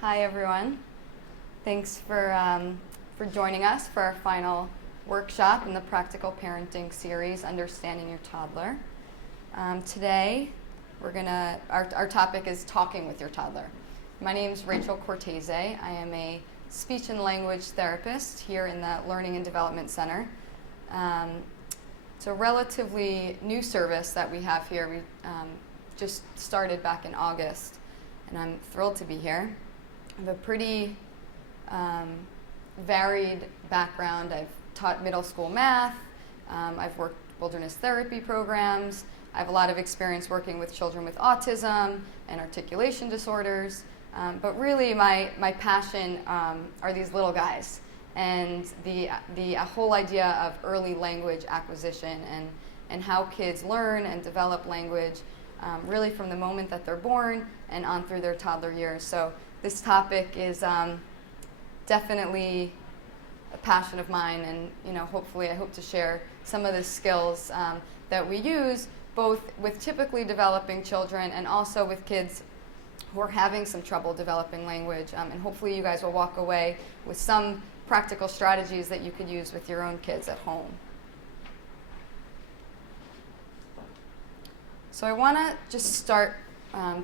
Hi, everyone. Thanks for joining us for our final workshop in the Practical Parenting series, Understanding Your Toddler. Today, our topic is talking with your toddler. My name is Rachel Cortese. I am a speech and language therapist here in the Learning and Development Center. It's a relatively new service that we have here. We just started back in August, and I'm thrilled to be here. I have a pretty varied background. I've taught middle school math. I've worked wilderness therapy programs. I have a lot of experience working with children with autism and articulation disorders. But really, my passion are these little guys and the whole idea of early language acquisition and how kids learn and develop language really from the moment that they're born and on through their toddler years. So this topic is definitely a passion of mine, and hopefully I hope to share some of the skills that we use both with typically developing children and also with kids who are having some trouble developing language, and hopefully you guys will walk away with some practical strategies that you could use with your own kids at home. So I want to just start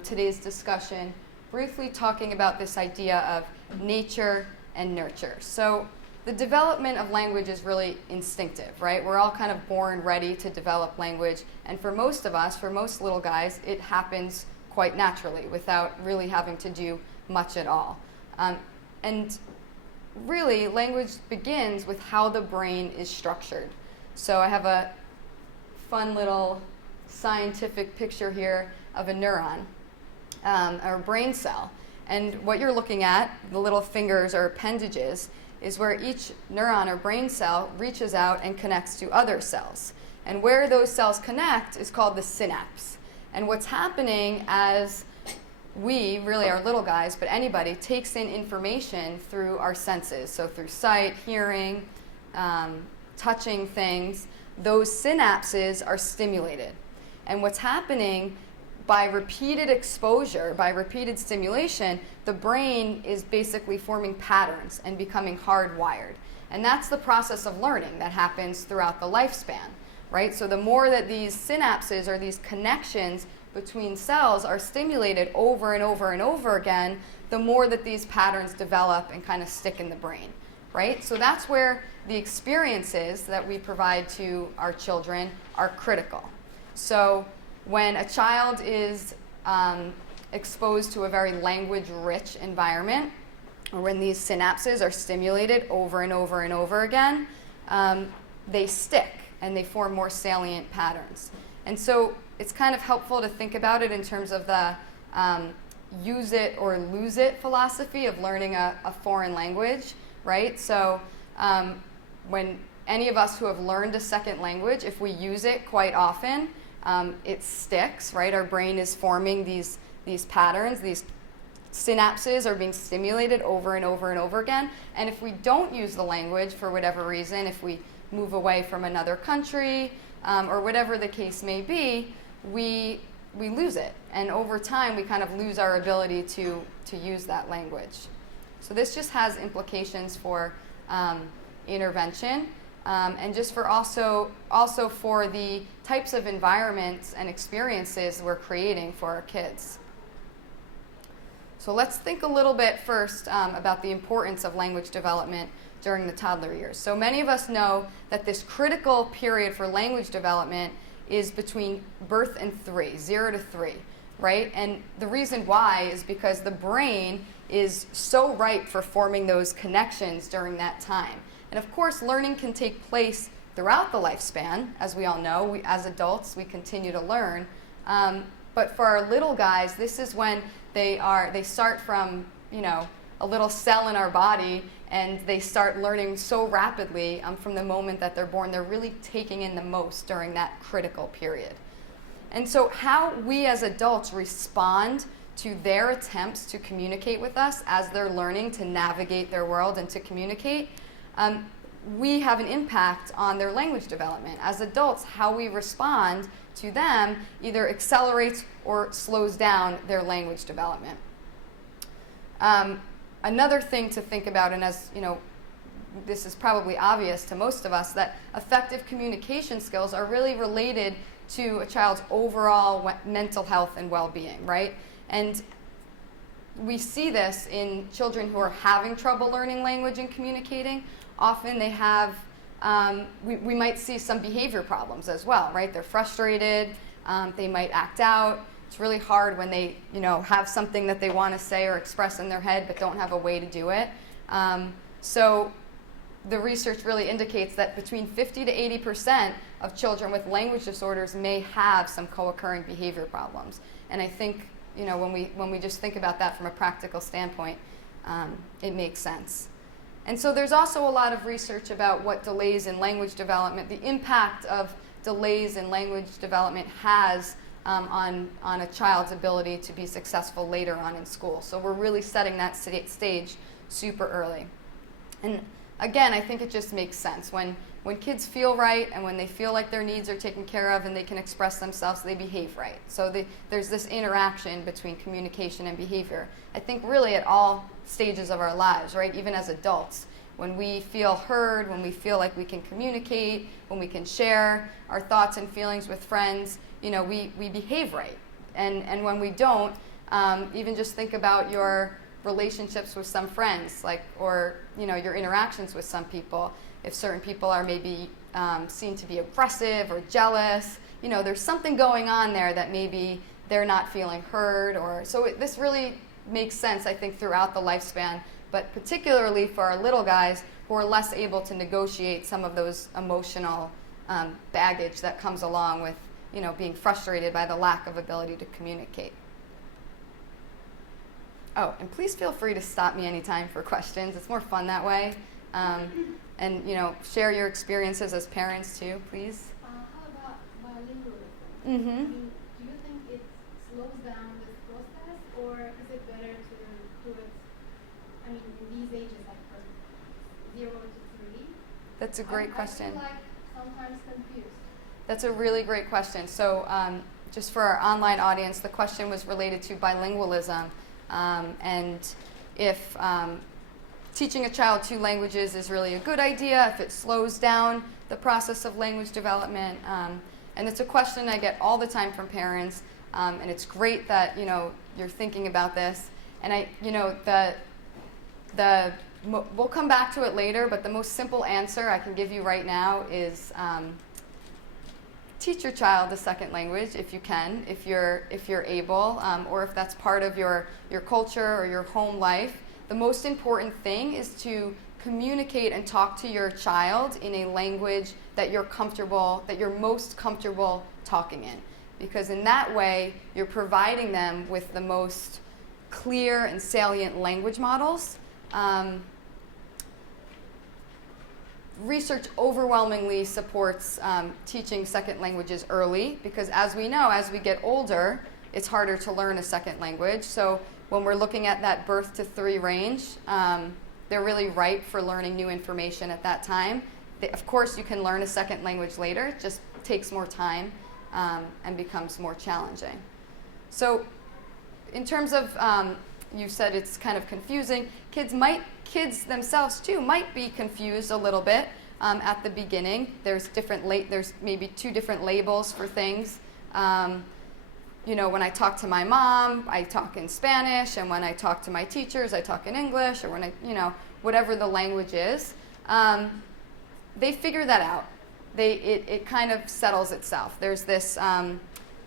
today's discussion briefly talking about this idea of nature and nurture. So the development of language is really instinctive, right? We're all kind of born ready to develop language, and for most of us, for most little guys, it happens quite naturally without really having to do much at all. And really, language begins with how the brain is structured. So I have a fun little scientific picture here of a neuron, or a brain cell. And what you're looking at, the little fingers or appendages, is where each neuron or brain cell reaches out and connects to other cells. And where those cells connect is called the synapse. And what's happening as we, really our little guys, but anybody, takes in information through our senses, so through sight, hearing, touching things, those synapses are stimulated. And what's happening by repeated exposure, by repeated stimulation, the brain is basically forming patterns and becoming hardwired. And that's the process of learning that happens throughout the lifespan, right? So the more that these synapses or these connections between cells are stimulated over and over and over again, the more that these patterns develop and kind of stick in the brain, right? So that's where the experiences that we provide to our children are critical. So when a child is exposed to a very language-rich environment, or when these synapses are stimulated over and over and over again, they stick and they form more salient patterns. And so it's kind of helpful to think about it in terms of the use it or lose it philosophy of learning a foreign language, right? So when any of us who have learned a second language, if we use it quite often, it sticks, right? Our brain is forming these patterns, these synapses are being stimulated over and over and over again. And if we don't use the language for whatever reason, if we move away from another country, or whatever the case may be, we lose it. And over time, we kind of lose our ability to use that language. So this just has implications for intervention, and just for also for the types of environments and experiences we're creating for our kids. So let's think a little bit first about the importance of language development during the toddler years. So many of us know that this critical period for language development is between birth and 0 to 3, right? And the reason why is because the brain is so ripe for forming those connections during that time. And of course, learning can take place throughout the lifespan. As we all know, as adults, we continue to learn. But for our little guys, this is when they start from, a little cell in our body, and they start learning so rapidly from the moment that they're born. They're really taking in the most during that critical period. And so how we as adults respond to their attempts to communicate with us as they're learning to navigate their world and to communicate, we have an impact on their language development. As adults, how we respond to them either accelerates or slows down their language development. Another thing to think about, and as you know, this is probably obvious to most of us, that effective communication skills are really related to a child's overall mental health and well-being, right? And we see this in children who are having trouble learning language and communicating. Often they have, we might see some behavior problems as well, right? They're frustrated, they might act out. It's really hard when they, have something that they want to say or express in their head but don't have a way to do it. So the research really indicates that between 50 to 80% of children with language disorders may have some co-occurring behavior problems. And I think, when we just think about that from a practical standpoint, it makes sense. And so there's also a lot of research about what delays in language development, the impact of delays in language development has on a child's ability to be successful later on in school. So we're really setting that stage super early. And again, I think it just makes sense. When kids feel right and when they feel like their needs are taken care of and they can express themselves, they behave right. So there's this interaction between communication and behavior. I think really at all stages of our lives, right? Even as adults, when we feel heard, when we feel like we can communicate, when we can share our thoughts and feelings with friends, we behave right. And when we don't, even just think about your relationships with some friends, or your interactions with some people. If certain people are maybe seen to be aggressive or jealous, there's something going on there that maybe they're not feeling heard. This really makes sense, I think, throughout the lifespan, but particularly for our little guys who are less able to negotiate some of those emotional baggage that comes along with being frustrated by the lack of ability to communicate. Oh, and please feel free to stop me anytime for questions. It's more fun that way. And share your experiences as parents too, please. How about bilingualism? Mm-hmm. Do you think it slows down this process, or is it better to do it, in these ages, like from 0 to 3? That's a great question. I feel like sometimes confused. That's a really great question. So just for our online audience, the question was related to bilingualism. And if teaching a child 2 languages is really a good idea, if it slows down the process of language development. And it's a question I get all the time from parents, and it's great that you're thinking about this. And we'll come back to it later, but the most simple answer I can give you right now is teach your child a second language if you can, if you're able, or if that's part of your culture or your home life. The most important thing is to communicate and talk to your child in a language that you're most comfortable talking in. Because in that way, you're providing them with the most clear and salient language models. Research overwhelmingly supports teaching second languages early because, as we know, as we get older, it's harder to learn a second language. So when we're looking at that birth to 3 range, they're really ripe for learning new information at that time. Of course, you can learn a second language later. It just takes more time and becomes more challenging. So in terms of, you said it's kind of confusing, kids themselves too might be confused a little bit at the beginning. There's maybe 2 different labels for things. When I talk to my mom, I talk in Spanish, and when I talk to my teachers, I talk in English, or when whatever the language is. They figure that out. It kind of settles itself. There's this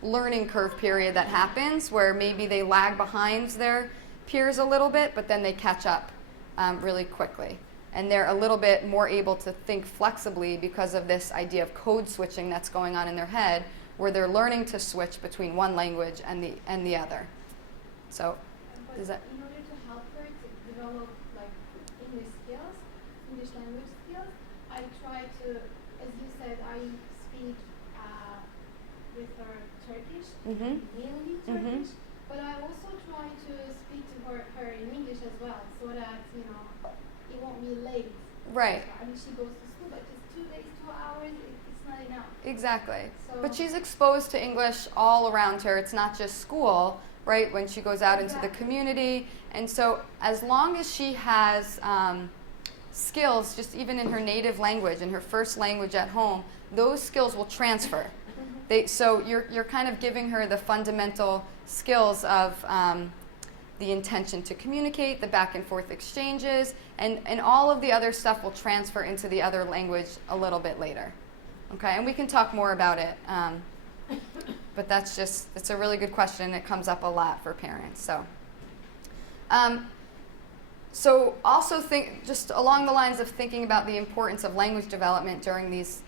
learning curve period that happens where maybe they lag behind their peers a little bit, but then they catch up really quickly. And they're a little bit more able to think flexibly because of this idea of code switching that's going on in their head, where they're learning to switch between one language and the other. So, in order to help her to develop English language skills, I try to, as you said, I speak with her Turkish, mainly Turkish, but I also try to speak to her in English as well, so that it won't be late. Right. She goes to school, but just 2 days, 2 hours, it's not enough. Exactly. So, but she's exposed to English all around her. It's not just school, right, when she goes out into the community. And so as long as she has skills, just even in her native language, in her first language at home, those skills will transfer. So you're kind of giving her the fundamental skills of the intention to communicate, the back and forth exchanges, and all of the other stuff will transfer into the other language a little bit later. Okay, and we can talk more about it. But it's a really good question. It comes up a lot for parents. So also think, just along the lines of thinking about the importance of language development during these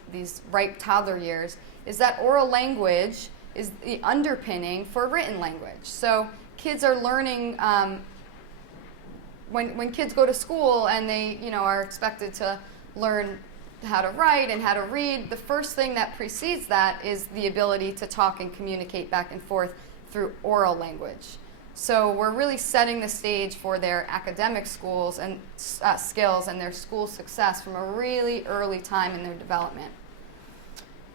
ripe toddler years, is that oral language is the underpinning for written language. So kids are learning, when kids go to school and they are expected to learn how to write and how to read, the first thing that precedes that is the ability to talk and communicate back and forth through oral language. So we're really setting the stage for their academic schools and skills and their school success from a really early time in their development.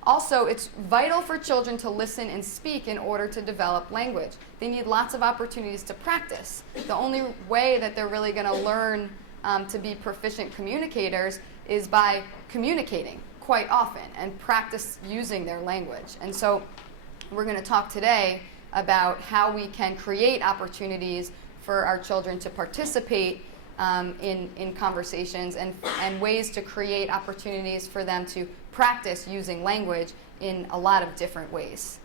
Also, it's vital for children to listen and speak in order to develop language. They need lots of opportunities to practice. The only way that they're really going to learn to be proficient communicators is by communicating quite often and practice using their language. And so we're going to talk today about how we can create opportunities for our children to participate in conversations and ways to create opportunities for them to practice using language in a lot of different ways.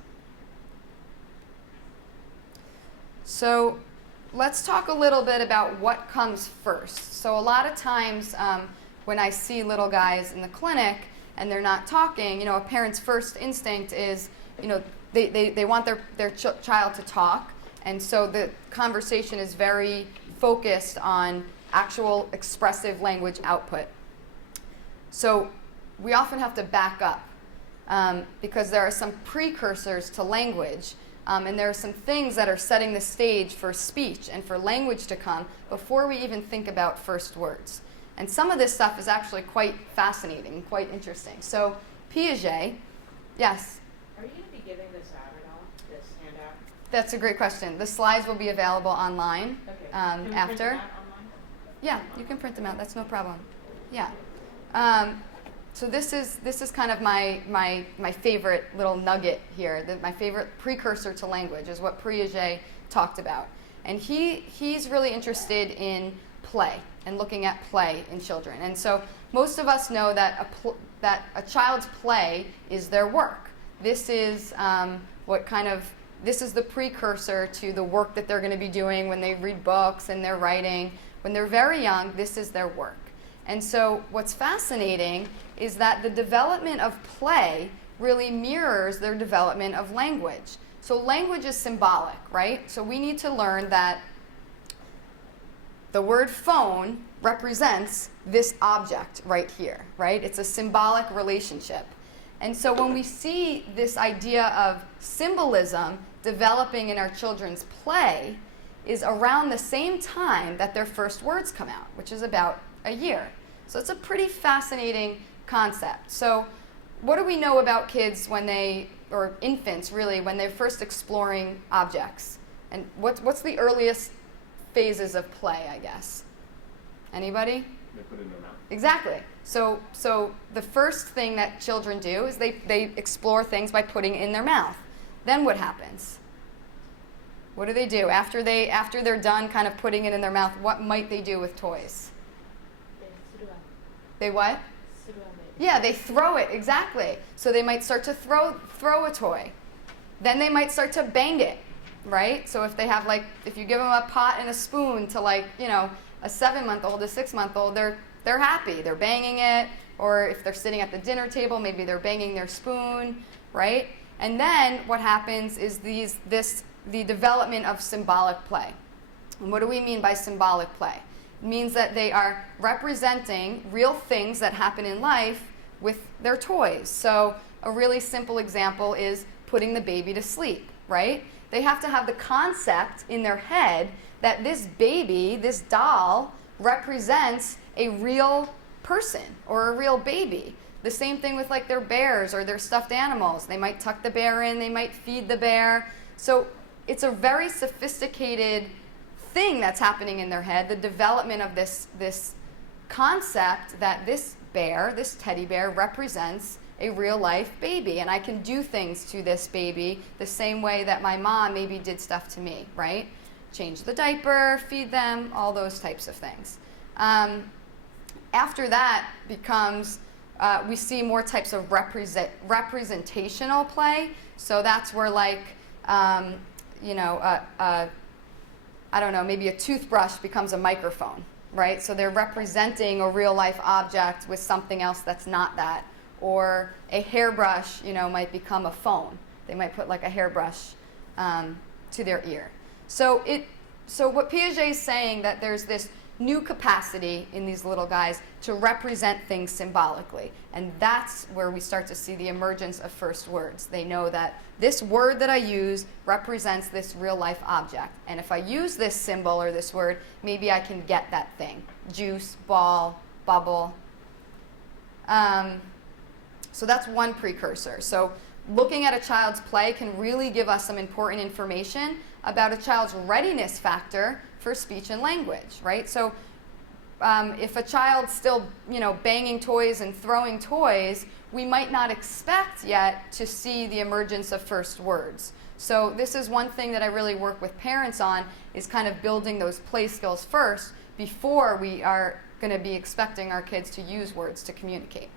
So let's talk a little bit about what comes first. So a lot of times when I see little guys in the clinic and they're not talking, a parent's first instinct is, they want their child to talk, and so the conversation is very focused on actual expressive language output. So we often have to back up because there are some precursors to language, and there are some things that are setting the stage for speech and for language to come before we even think about first words. And some of this stuff is actually quite fascinating and quite interesting. So Piaget, yes? Are you going to be giving this out at all, this handout? That's a great question. The slides will be available online Okay. Can we after. print them out online? Yeah, you can print them out. That's no problem. Yeah. So this is kind of my favorite little nugget here. My favorite precursor to language is what Piaget talked about, and he's really interested in play and looking at play in children. And so most of us know that a child's play is their work. This is this is the precursor to the work that they're going to be doing when they read books and they're writing. When they're very young, this is their work. And so what's fascinating is that the development of play really mirrors their development of language. So language is symbolic, right? So we need to learn that the word phone represents this object right here, right? It's a symbolic relationship. And so when we see this idea of symbolism developing in our children's play is around the same time that their first words come out, which is about a year. So it's a pretty fascinating concept. So what do we know about kids or infants really, when they're first exploring objects? And what's the earliest phases of play, I guess? Anybody? They put it in their mouth. Exactly. So the first thing that children do is they explore things by putting it in their mouth. Then what happens? What do they do after they're done kind of putting it in their mouth? What might they do with toys? They what? Yeah, they throw it, exactly. So they might start to throw a toy. Then they might start to bang it, right? So if you give them a pot and a spoon to a 7-month-old, a 6-month-old, they're happy. They're banging it. Or if they're sitting at the dinner table, maybe they're banging their spoon, right? And then what happens is the development of symbolic play. And what do we mean by symbolic play? It means that they are representing real things that happen in life with their toys. So a really simple example is putting the baby to sleep, right? They have to have the concept in their head that this baby, this doll, represents a real person or a real baby. The same thing with their bears or their stuffed animals. They might tuck the bear in, they might feed the bear. So it's a very sophisticated thing that's happening in their head, the development of this concept that this bear, this teddy bear, represents a real life baby, and I can do things to this baby the same way that my mom maybe did stuff to me, right? Change the diaper, feed them, all those types of things. After that becomes, we see more types of representational play. So that's where, like, you know, I don't know, maybe a toothbrush becomes a microphone, right? So they're representing a real life object with something else that's not that. Or a hairbrush, you know, might become a phone. They might put like a hairbrush to their ear. So what Piaget is saying, that there's this new capacity in these little guys to represent things symbolically. And that's where we start to see the emergence of first words. They know that this word that I use represents this real life object. And if I use this symbol or this word, maybe I can get that thing. Juice, ball, bubble. So that's one precursor. So looking at a child's play can really give us some important information about a child's readiness factor for speech and language, right? So if a child's still, you know, banging toys and throwing toys, we might not expect yet to see the emergence of first words. So this is one thing that I really work with parents on, is kind of building those play skills first before we are going to be expecting our kids to use words to communicate.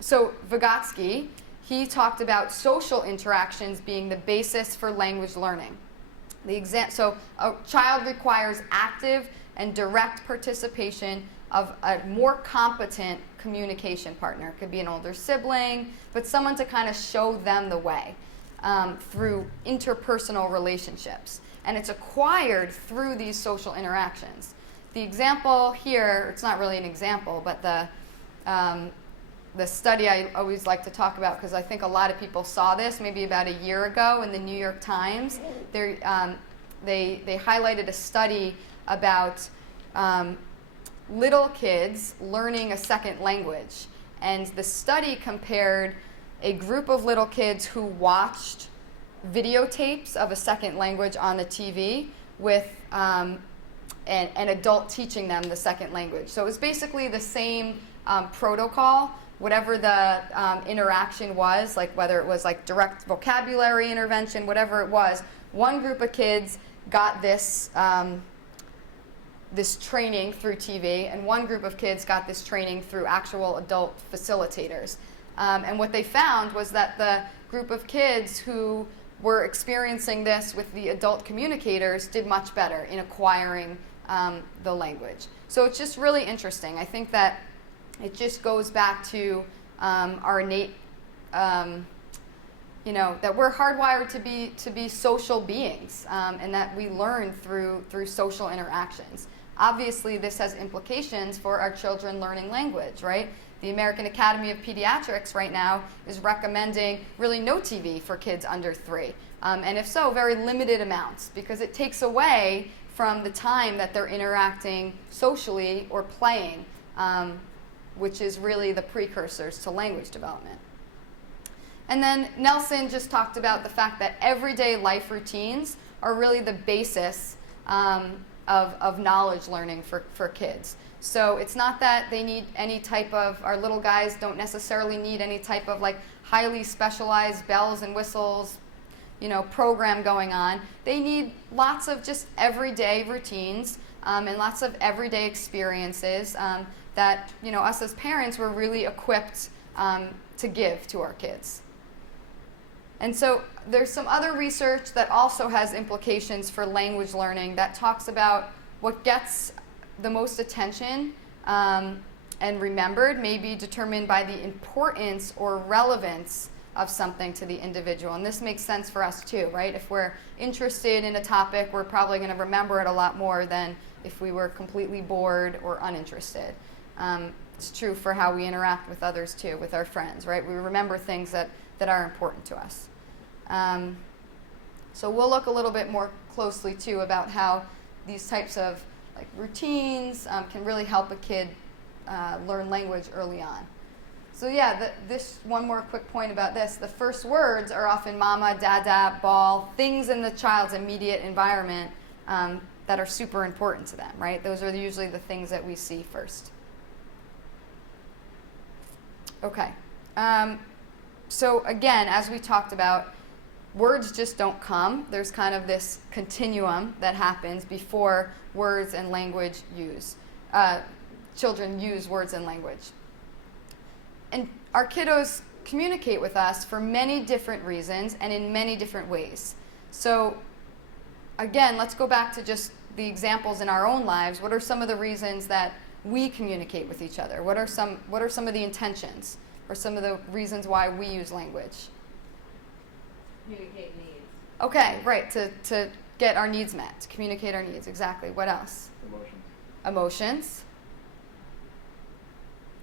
So Vygotsky, he talked about social interactions being the basis for language learning. So a child requires active and direct participation of a more competent communication partner. It could be an older sibling, but someone to kind of show them the way through interpersonal relationships. And it's acquired through these social interactions. The example here, it's not really an example, but the study I always like to talk about, because I think a lot of people saw this maybe about a year ago in the New York Times. They highlighted a study about little kids learning a second language. And the study compared a group of little kids who watched videotapes of a second language on the TV with an adult teaching them the second language. So it was basically the same protocol, whatever the interaction was, like whether it was like direct vocabulary intervention, whatever it was. One group of kids got this this training through TV, and one group of kids got this training through actual adult facilitators. And what they found was that the group of kids who were experiencing this with the adult communicators did much better in acquiring the language. So it's just really interesting. I think that it just goes back to our innate, you know, that we're hardwired to be social beings, and that we learn through social interactions. Obviously, this has implications for our children learning language, right? The American Academy of Pediatrics right now is recommending really no TV for kids under 3. And if so, very limited amounts, because it takes away from the time that they're interacting socially or playing, which is really the precursors to language development. And then Nelson just talked about the fact that everyday life routines are really the basis of knowledge learning for kids. So it's not that they need any type of, our little guys don't necessarily need any type of like highly specialized bells and whistles, you know, program going on. They need lots of just everyday routines and lots of everyday experiences that, you know, us as parents were really equipped to give to our kids. And so there's some other research that also has implications for language learning that talks about what gets the most attention and remembered may be determined by the importance or relevance of something to the individual. And this makes sense for us too, right? If we're interested in a topic, we're probably going to remember it a lot more than if we were completely bored or uninterested. It's true for how we interact with others too, with our friends, right? We remember things that are important to us. So we'll look a little bit more closely too about how these types of like routines can really help a kid learn language early on. So yeah, this one more quick point about this. The first words are often mama, dada, ball, things in the child's immediate environment that are super important to them, right? Those are usually the things that we see first. Okay. So again, as we talked about, words just don't come. There's kind of this continuum that happens before words and language children use words and language. And our kiddos communicate with us for many different reasons and in many different ways. So again, let's go back to just the examples in our own lives. What are some of the reasons that we communicate with each other? What are some of the intentions or some of the reasons why we use language? Communicate needs. Okay, right, to get our needs met, to communicate our needs, exactly. What else? Emotions.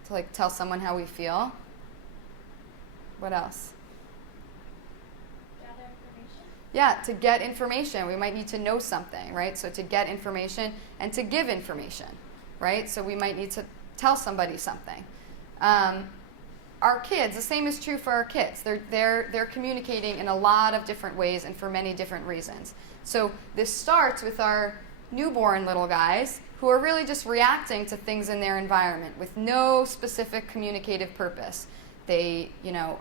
To like tell someone how we feel. What else? Gather information. Yeah, to get information. We might need to know something, right? So to get information and to give information, right? So we might need to tell somebody something. Our kids, the same is true for our kids. They're communicating in a lot of different ways and for many different reasons. So this starts with our newborn little guys who are really just reacting to things in their environment with no specific communicative purpose. They,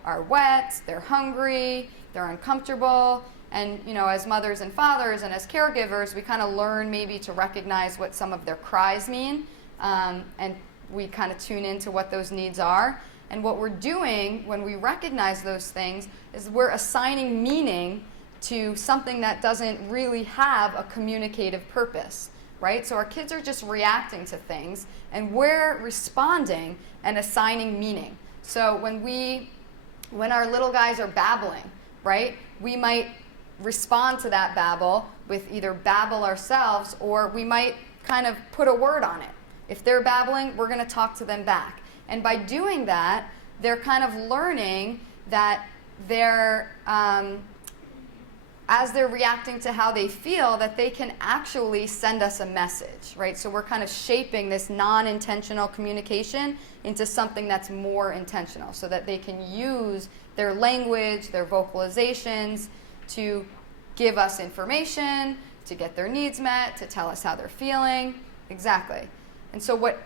are wet, they're hungry, they're uncomfortable, and, as mothers and fathers and as caregivers, we kind of learn maybe to recognize what some of their cries mean, and we kind of tune into what those needs are. And what we're doing when we recognize those things is we're assigning meaning to something that doesn't really have a communicative purpose, right? So our kids are just reacting to things, and we're responding and assigning meaning. So when our little guys are babbling, right, we might respond to that babble with either babble ourselves, or we might kind of put a word on it. If they're babbling, we're going to talk to them back. And by doing that, they're kind of learning that they're, as they're reacting to how they feel, that they can actually send us a message, right? So we're kind of shaping this non-intentional communication into something that's more intentional, so that they can use their language, their vocalizations to give us information, to get their needs met, to tell us how they're feeling. Exactly. And so what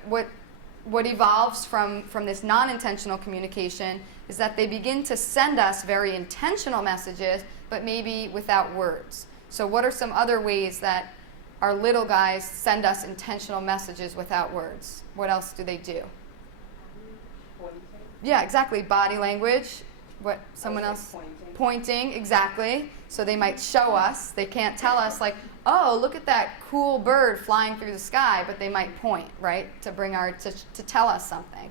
evolves from this non-intentional communication is that they begin to send us very intentional messages, but maybe without words. So what are some other ways that our little guys send us intentional messages without words? What else do they do? Yeah, exactly. Body language. What? Someone else? Pointing, exactly. So they might show us. They can't tell us like, oh, look at that cool bird flying through the sky, but they might point, right, to tell us something.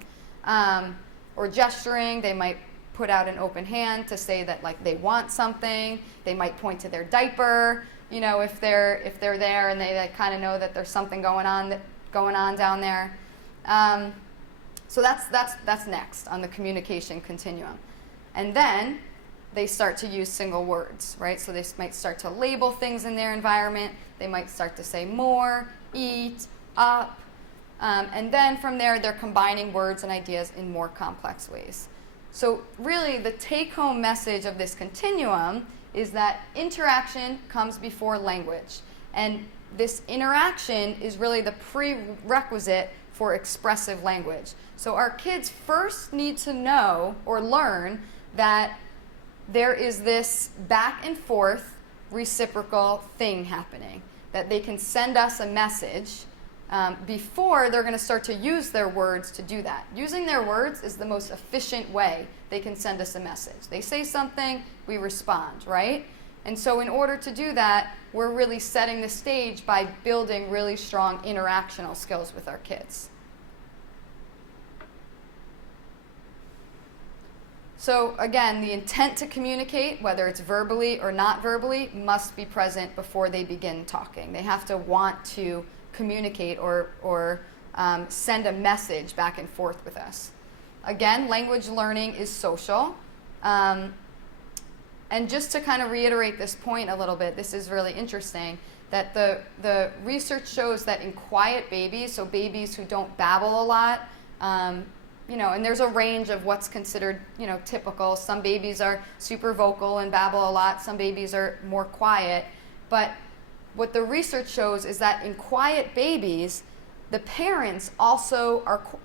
Or gesturing, they might put out an open hand to say that like they want something. They might point to their diaper, if they're there and they kind of know that there's something going on down there. So that's next on the communication continuum. And then they start to use single words, right? So they might start to label things in their environment. They might start to say more, eat, up. And then from there, they're combining words and ideas in more complex ways. So really, the take-home message of this continuum is that interaction comes before language. And this interaction is really the prerequisite for expressive language. So our kids first need to know or learn that there is this back and forth reciprocal thing happening, that they can send us a message before they're going to start to use their words to do that. Using their words is the most efficient way they can send us a message. They say something, we respond, right? And so in order to do that, we're really setting the stage by building really strong interactional skills with our kids. So again, the intent to communicate, whether it's verbally or not verbally, must be present before they begin talking. They have to want to communicate or send a message back and forth with us. Again, language learning is social. And just to kind of reiterate this point a little bit, this is really interesting, that the research shows that in quiet babies, so babies who don't babble a lot, and there's a range of what's considered, typical. Some babies are super vocal and babble a lot. Some babies are more quiet. But what the research shows is that in quiet babies, the parents also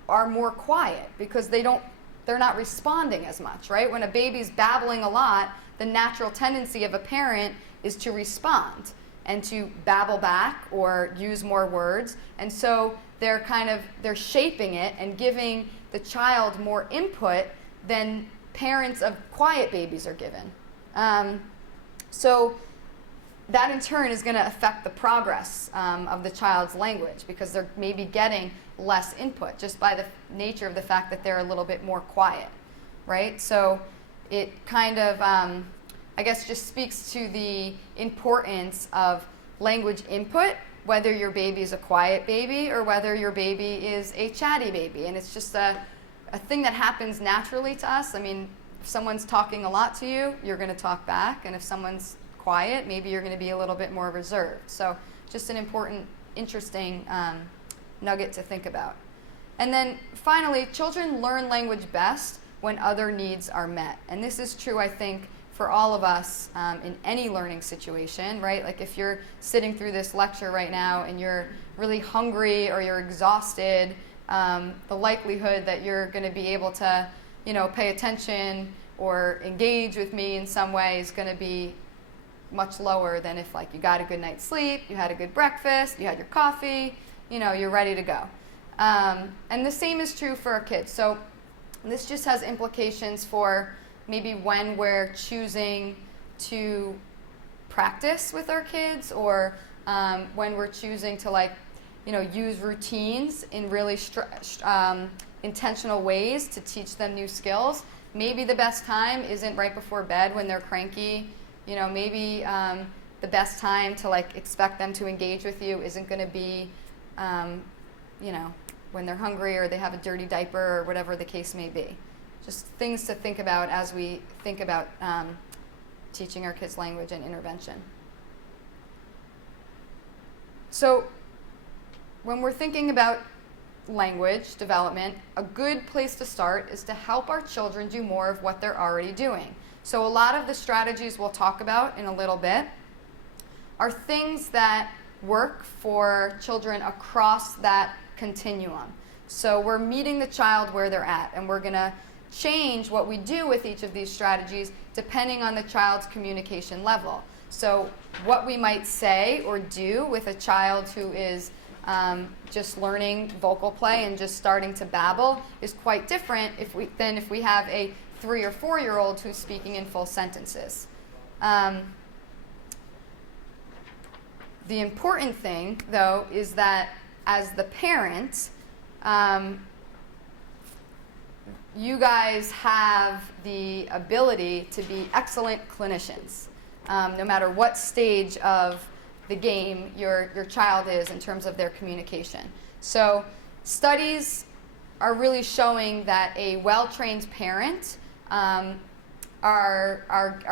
are more quiet because they're not responding as much, right? When a baby's babbling a lot, the natural tendency of a parent is to respond and to babble back or use more words. And so they're shaping it and giving the child more input than parents of quiet babies are given. So that in turn is going to affect the progress of the child's language because they're maybe getting less input just by the nature of the fact that they're a little bit more quiet, right? So it I guess just speaks to the importance of language input, whether your baby is a quiet baby or whether your baby is a chatty baby. And it's just a thing that happens naturally to us. I mean, if someone's talking a lot to you, you're going to talk back. And if someone's quiet, maybe you're going to be a little bit more reserved. So just an important, interesting nugget to think about. And then finally, children learn language best when other needs are met. And this is true, I think, for all of us in any learning situation, right? Like if you're sitting through this lecture right now and you're really hungry or you're exhausted, the likelihood that you're going to be able to, pay attention or engage with me in some way is going to be much lower than if you got a good night's sleep, you had a good breakfast, you had your coffee, you're ready to go. And the same is true for our kids. So this just has implications for maybe when we're choosing to practice with our kids or when we're choosing to use routines in really intentional ways to teach them new skills. Maybe the best time isn't right before bed when they're cranky. Maybe the best time to expect them to engage with you isn't going to be, when they're hungry or they have a dirty diaper or whatever the case may be. Just things to think about as we think about teaching our kids language and intervention. So when we're thinking about language development, a good place to start is to help our children do more of what they're already doing. So a lot of the strategies we'll talk about in a little bit are things that work for children across that continuum. So we're meeting the child where they're at, and we're going to change what we do with each of these strategies depending on the child's communication level. So what we might say or do with a child who is just learning vocal play and just starting to babble is quite different than if we have a 3 or 4-year-old who's speaking in full sentences. The important thing, though, is that as the parent, you guys have the ability to be excellent clinicians, no matter what stage of the game your child is in terms of their communication. So studies are really showing that a well-trained parent are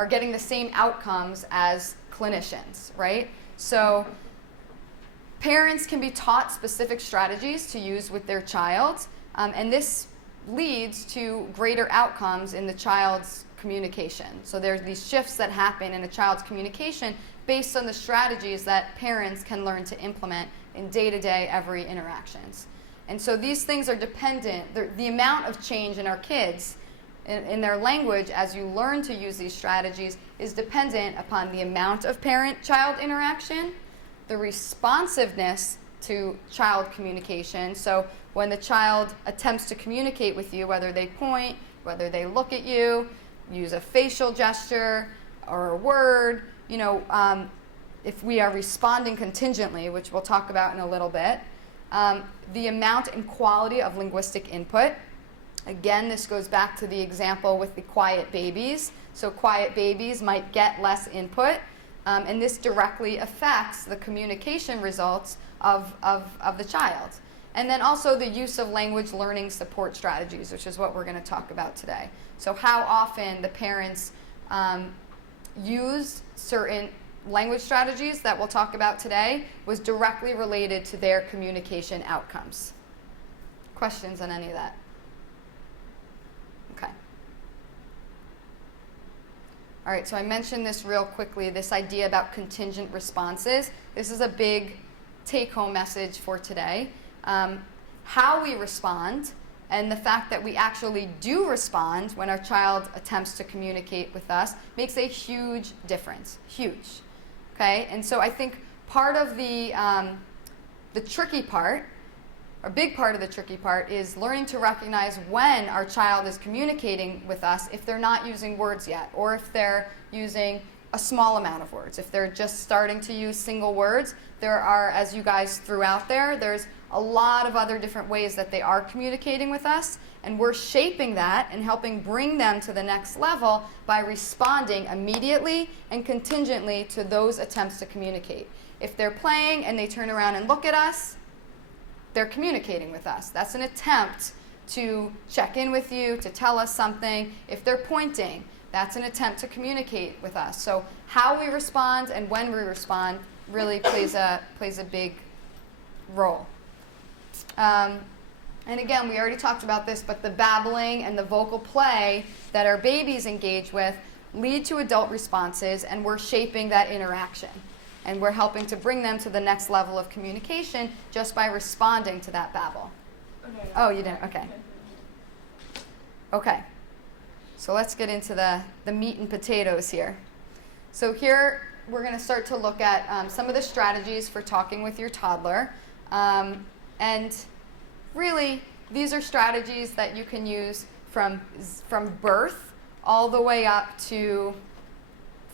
getting the same outcomes as clinicians, right? So parents can be taught specific strategies to use with their child, and this leads to greater outcomes in the child's communication. So there's these shifts that happen in a child's communication based on the strategies that parents can learn to implement in day-to-day every interactions. And so these things are dependent, the amount of change in our kids in their language as you learn to use these strategies is dependent upon the amount of parent-child interaction, the responsiveness to child communication. So when the child attempts to communicate with you, whether they point, whether they look at you, use a facial gesture or a word, if we are responding contingently, which we'll talk about in a little bit, the amount and quality of linguistic input. Again, this goes back to the example with the quiet babies. So quiet babies might get less input, and this directly affects the communication results of the child. And then also the use of language learning support strategies, which is what we're going to talk about today. So how often the parents use certain language strategies that we'll talk about today was directly related to their communication outcomes. Questions on any of that? All right, so I mentioned this real quickly, this idea about contingent responses. This is a big take-home message for today. How we respond and the fact that we actually do respond when our child attempts to communicate with us makes a huge difference, huge. Okay, and so I think part of the tricky part, a big part of the tricky part, is learning to recognize when our child is communicating with us if they're not using words yet, or if they're using a small amount of words. If they're just starting to use single words, there are, as you guys threw out there, there's a lot of other different ways that they are communicating with us, and we're shaping that and helping bring them to the next level by responding immediately and contingently to those attempts to communicate. If they're playing and they turn around and look at us, they're communicating with us. That's an attempt to check in with you, to tell us something. If they're pointing, that's an attempt to communicate with us. So how we respond and when we respond really plays a big role. And again, we already talked about this, but the babbling and the vocal play that our babies engage with lead to adult responses, and we're shaping that interaction. And we're helping to bring them to the next level of communication just by responding to that babble. Okay. Oh, you didn't? Okay. Okay. So let's get into the meat and potatoes here. So here we're going to start to look at some of the strategies for talking with your toddler. And really, these are strategies that you can use from birth all the way up to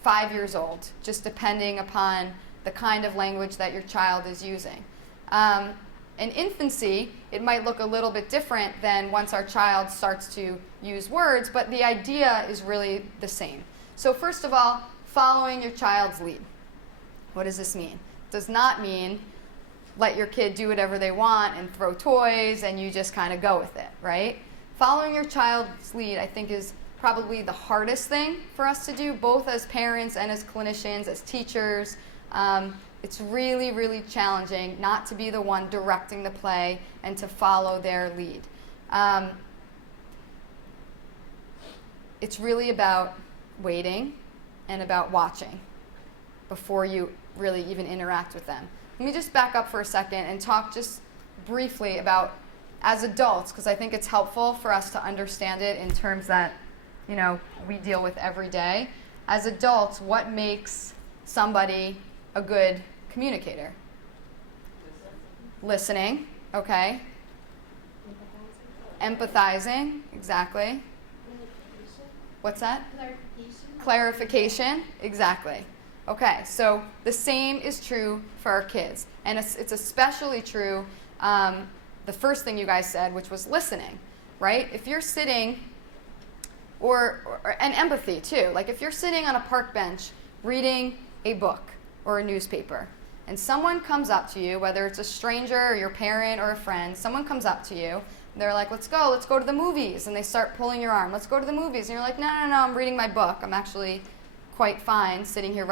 5 years old, just depending upon the kind of language that your child is using. In infancy, it might look a little bit different than once our child starts to use words, but the idea is really the same. So first of all, following your child's lead. What does this mean? It does not mean let your kid do whatever they want and throw toys and you just kind of go with it, right? Following your child's lead, I think, is probably the hardest thing for us to do, both as parents and as clinicians, as teachers. It's really, really challenging not to be the one directing the play and to follow their lead. It's really about waiting and about watching before you really even interact with them. Let me just back up for a second and talk just briefly about, as adults, because I think it's helpful for us to understand it in terms that, you know, we deal with every day. As adults, what makes somebody a good communicator? Listening, okay. Empathizing, exactly. What's that? Clarification, exactly. Okay, so the same is true for our kids. And it's especially true, the first thing you guys said, which was listening, right? If you're sitting, and empathy too, like if you're sitting on a park bench reading a book or a newspaper, and someone comes up to you, whether it's a stranger or your parent or a friend, someone comes up to you, and they're like, let's go to the movies, and they start pulling your arm, let's go to the movies, and you're like, no, I'm reading my book, I'm actually quite fine sitting here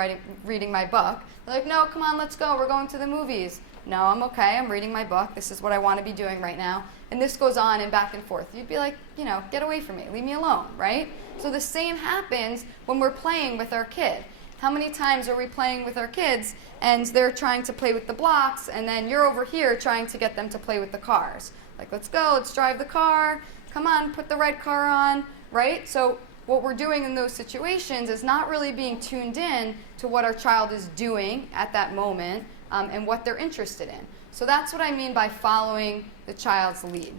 reading my book. They're like, no, come on, let's go, we're going to the movies. No, I'm okay, I'm reading my book, this is what I want to be doing right now. And this goes on and back and forth. You'd be like, you know, get away from me, leave me alone, right? So the same happens when we're playing with our kid. How many times are we playing with our kids and they're trying to play with the blocks, and then you're over here trying to get them to play with the cars? Like, let's go, let's drive the car, come on, put the red car on, right? So what we're doing in those situations is not really being tuned in to what our child is doing at that moment and what they're interested in. So that's what I mean by following the child's lead,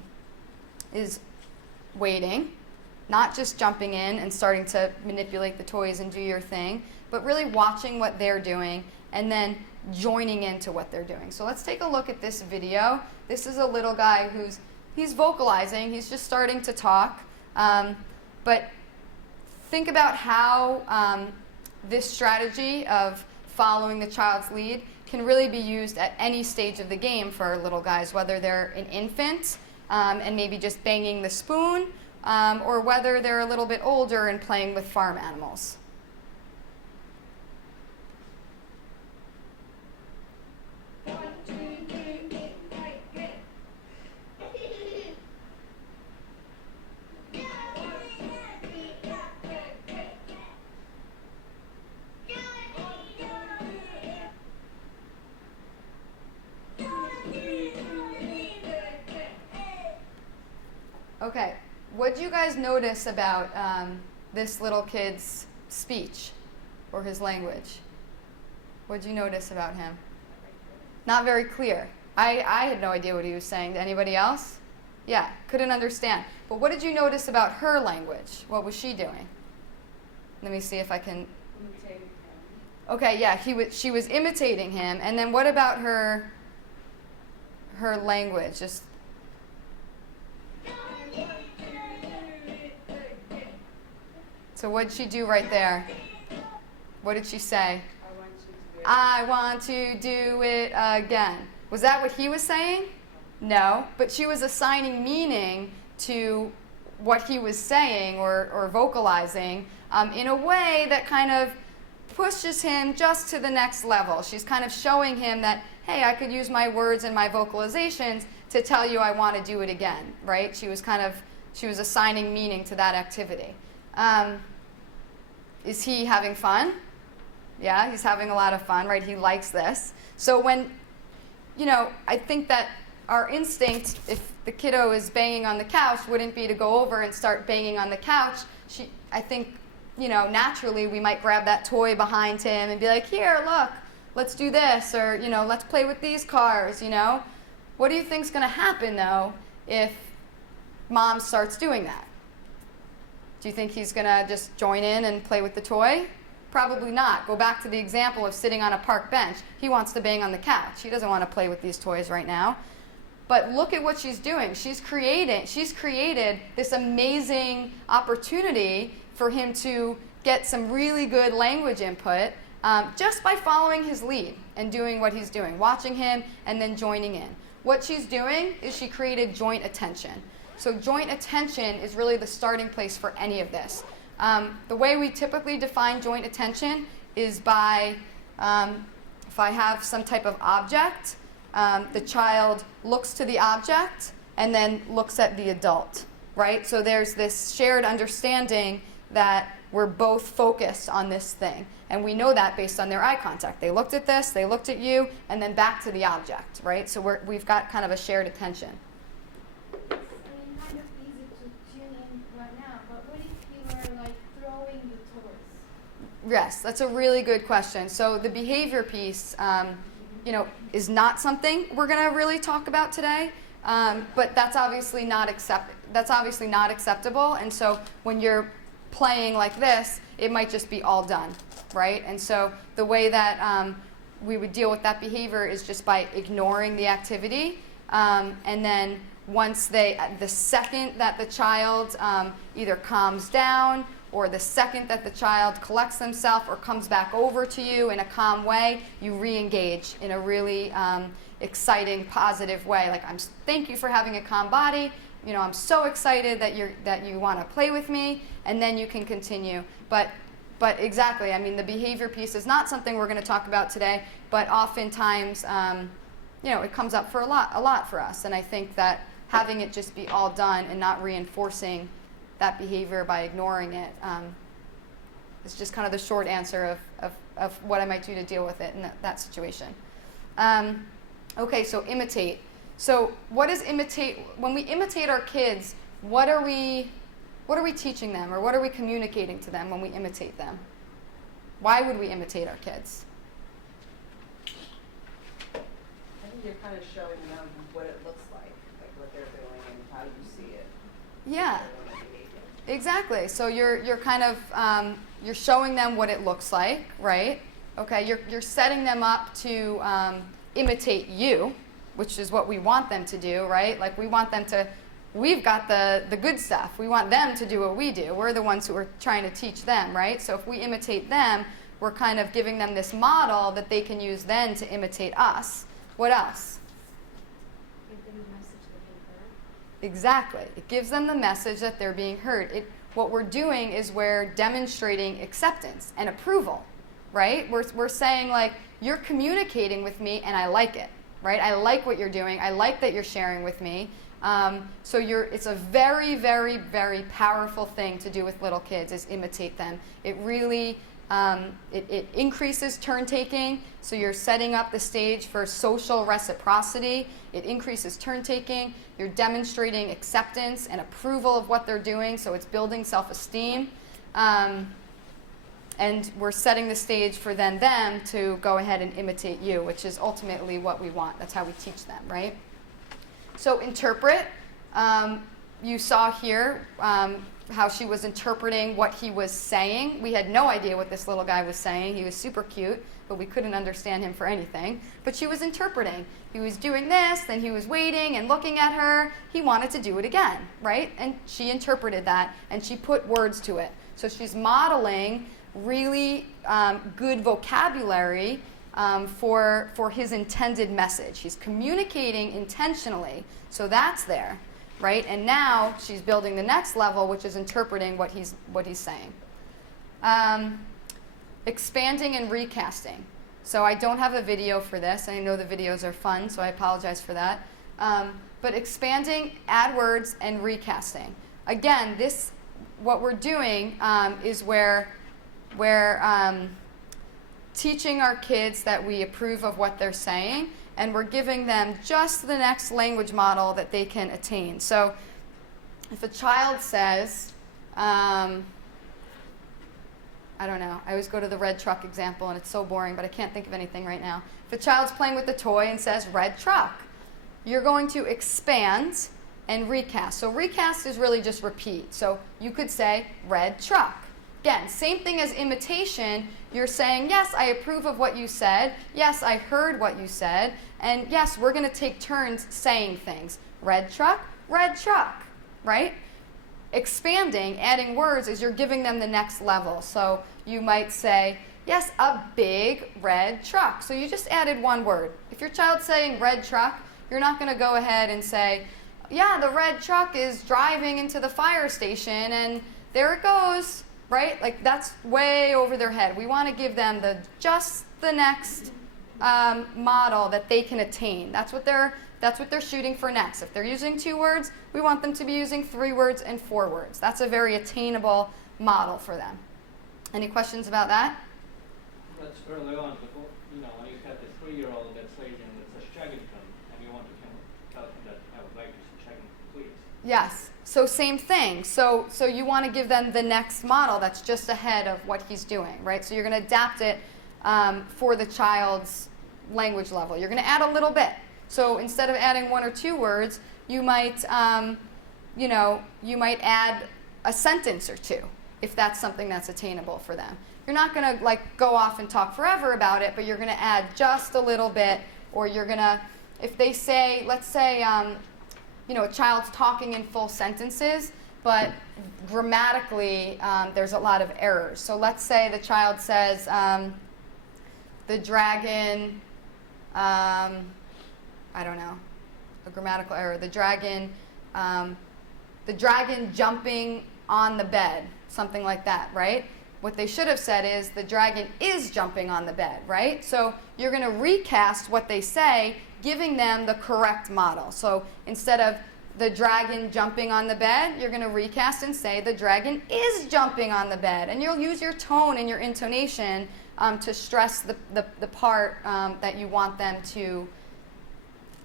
is waiting, not just jumping in and starting to manipulate the toys and do your thing, but really watching what they're doing and then joining into what they're doing. So let's take a look at this video. This is a little guy he's vocalizing, he's just starting to talk, but think about how this strategy of following the child's lead can really be used at any stage of the game for little guys, whether they're an infant and maybe just banging the spoon, or whether they're a little bit older and playing with farm animals. Okay, what do you guys notice about this little kid's speech or his language? What did you notice about him? Not very clear. I had no idea what he was saying. Anybody else? Yeah, couldn't understand. But what did you notice about her language? What was she doing? Let me see if I can. Imitating him. Okay, yeah, she was imitating him. And then what about her language? Just so what did she do right there? What did she say? I want to do it again. Was that what he was saying? No, but she was assigning meaning to what he was saying or vocalizing in a way that kind of pushes him just to the next level. She's kind of showing him that, hey, I could use my words and my vocalizations to tell you I want to do it again, right? She was assigning meaning to that activity. Is he having fun? Yeah, he's having a lot of fun, right? He likes this. So when, I think that our instinct, if the kiddo is banging on the couch, wouldn't be to go over and start banging on the couch. I think, naturally we might grab that toy behind him and be like, here, look, let's do this, or, let's play with these cars, What do you think's going to happen, though, if mom starts doing that? Do you think he's going to just join in and play with the toy? Probably not. Go back to the example of sitting on a park bench. He wants to bang on the couch. He doesn't want to play with these toys right now. But look at what she's doing. She's created this amazing opportunity for him to get some really good language input just by following his lead and doing what he's doing, watching him and then joining in. What she's doing is she created joint attention. So joint attention is really the starting place for any of this. The way we typically define joint attention is by, if I have some type of object, the child looks to the object and then looks at the adult, right? So there's this shared understanding that we're both focused on this thing. And we know that based on their eye contact. They looked at this, they looked at you, and then back to the object, right? So we've got kind of a shared attention. Kind of easy to tune in right now, but what if you were like throwing the toys? Yes, that's a really good question. So the behavior piece, is not something we're going to really talk about today, but that's obviously not acceptable. And so when you're playing like this, it might just be all done, right? And so the way that we would deal with that behavior is just by ignoring the activity, and then the second that the child either calms down or the second that the child collects themselves or comes back over to you in a calm way, you re-engage in a really exciting, positive way. Like, thank you for having a calm body. I'm so excited that you want to play with me, and then you can continue. But exactly, the behavior piece is not something we're going to talk about today, but oftentimes, it comes up for a lot for us. And I think that having it just be all done and not reinforcing that behavior by ignoring it is just kind of the short answer of what I might do to deal with it in that situation. Okay, so imitate. So what is imitate? When we imitate our kids, what are we teaching them, or what are we communicating to them when we imitate them? Why would we imitate our kids? I think you're kind of showing them what it looks like what they're doing and how you see it. Yeah. Exactly. So you're kind of you're showing them what it looks like, right? Okay. You're setting them up to imitate you, which is what we want them to do, right? Like, we've got the good stuff. We want them to do what we do. We're the ones who are trying to teach them, right? So if we imitate them, we're kind of giving them this model that they can use then to imitate us. What else? Give them a message that they heard. Exactly. It gives them the message that they're being heard. What we're doing is we're demonstrating acceptance and approval, right? We're saying, like, you're communicating with me and I like it, right? I like what you're doing. I like that you're sharing with me. So it's a very, very, very powerful thing to do with little kids, is imitate them. It really It increases turn taking, so you're setting up the stage for social reciprocity. It increases turn taking. You're demonstrating acceptance and approval of what they're doing, so it's building self-esteem. And we're setting the stage for them to go ahead and imitate you, which is ultimately what we want. That's how we teach them, right? So interpret. You saw here how she was interpreting what he was saying. We had no idea what this little guy was saying. He was super cute, but we couldn't understand him for anything. But she was interpreting. He was doing this, then he was waiting and looking at her. He wanted to do it again, right? And she interpreted that, and she put words to it. So she's modeling really good vocabulary for his intended message. He's communicating intentionally, so that's there. Right? And now she's building the next level, which is interpreting what he's saying. Expanding and recasting. So I don't have a video for this, and I know the videos are fun, so I apologize for that. But expanding, add words, and recasting. Again, what we're doing is we're teaching our kids that we approve of what they're saying, and we're giving them just the next language model that they can attain. So if a child says, I don't know, I always go to the red truck example, and it's so boring, but I can't think of anything right now. If a child's playing with a toy and says red truck, you're going to expand and recast. So recast is really just repeat. So you could say red truck. Again, same thing as imitation. You're saying, yes, I approve of what you said. Yes, I heard what you said. And yes, we're going to take turns saying things. Red truck, right? Expanding, adding words, is you're giving them the next level. So you might say, yes, a big red truck. So you just added one word. If your child's saying red truck, you're not going to go ahead and say, yeah, the red truck is driving into the fire station and there it goes. Right? Like, that's way over their head. We want to give them just the next model that they can attain. That's what they're shooting for next. If they're using 2 words, we want them to be using 3 words and 4 words. That's a very attainable model for them. Any questions about that? That's early on. Before, when you have the 3-year-old that's saying it's a shagging term, and you want to tell him that I would like to shagging, please. Yes. So same thing. So you want to give them the next model that's just ahead of what he's doing, right? So you're going to adapt it for the child's language level. You're going to add a little bit. So instead of adding 1 or 2 words, you might, you might add a sentence or 2 if that's something that's attainable for them. You're not going to go off and talk forever about it, but you're going to add just a little bit, or you're going to, if they say, let's say, a child's talking in full sentences, but grammatically there's a lot of errors. So let's say the child says, the dragon, I don't know, a grammatical error, the dragon jumping on the bed, something like that, right? What they should have said is, the dragon is jumping on the bed, right? So you're going to recast what they say, giving them the correct model. So instead of the dragon jumping on the bed, you're going to recast and say the dragon is jumping on the bed. And you'll use your tone and your intonation to stress the part that you want them to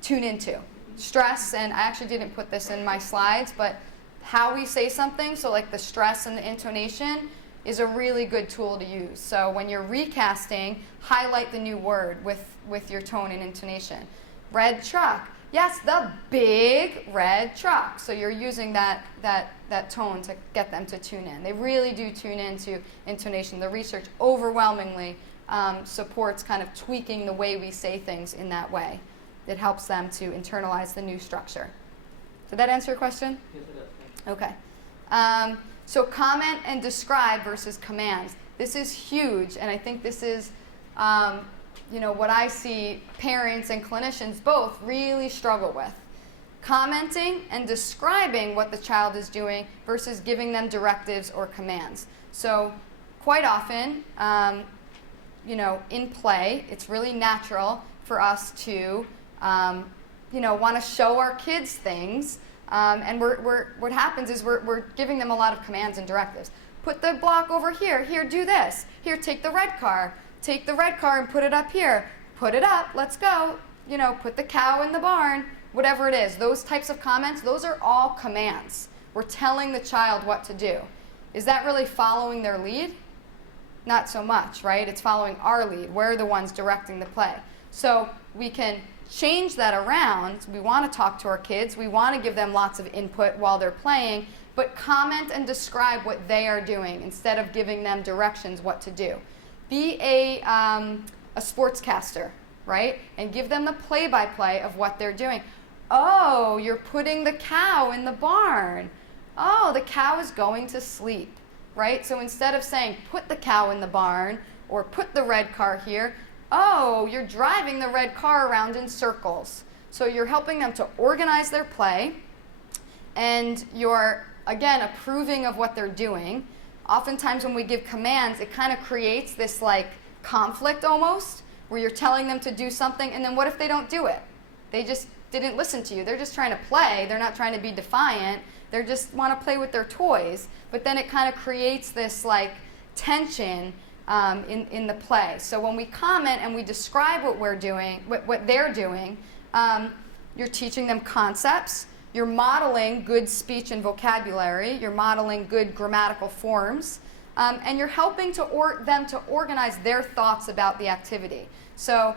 tune into. Stress, and I actually didn't put this in my slides, but how we say something, so like the stress and the intonation, is a really good tool to use. So when you're recasting, highlight the new word with your tone and intonation. Red truck. Yes, the big red truck. So you're using that tone to get them to tune in. They really do tune into intonation. The research overwhelmingly supports kind of tweaking the way we say things in that way. It helps them to internalize the new structure. Did that answer your question? Yes, it does. Okay. So comment and describe versus commands. This is huge, and I think this is what I see parents and clinicians both really struggle with. Commenting and describing what the child is doing versus giving them directives or commands. So quite often, in play, it's really natural for us to, want to show our kids things. And what happens is we're giving them a lot of commands and directives. put the block over here. Here, do this. Here, take the red car. Take the red car and put it up here. Put it up, let's go. You know, put the cow in the barn, whatever it is. Those types of comments, those are all commands. We're telling the child what to do. Is that really following their lead? Not so much, right? It's following our lead. We're the ones directing the play. So we can change that around. We want to talk to our kids. We want to give them lots of input while they're playing, but comment and describe what they are doing instead of giving them directions what to do. Be a sportscaster, right? And give them the play-by-play of what they're doing. Oh, you're putting the cow in the barn. Oh, the cow is going to sleep, right? So instead of saying, put the cow in the barn or put the red car here, oh, you're driving the red car around in circles. So you're helping them to organize their play, and you're, again, approving of what they're doing. Oftentimes when we give commands, it kind of creates this like conflict almost, where you're telling them to do something, and then what if they don't do it? They just didn't listen to you. They're just trying to play. They're not trying to be defiant. They just want to play with their toys. But then it kind of creates this like tension in the play. So when we comment and we describe what we're doing, what they're doing, you're teaching them concepts. You're modeling good speech and vocabulary. You're modeling good grammatical forms. And you're helping them to organize their thoughts about the activity. So,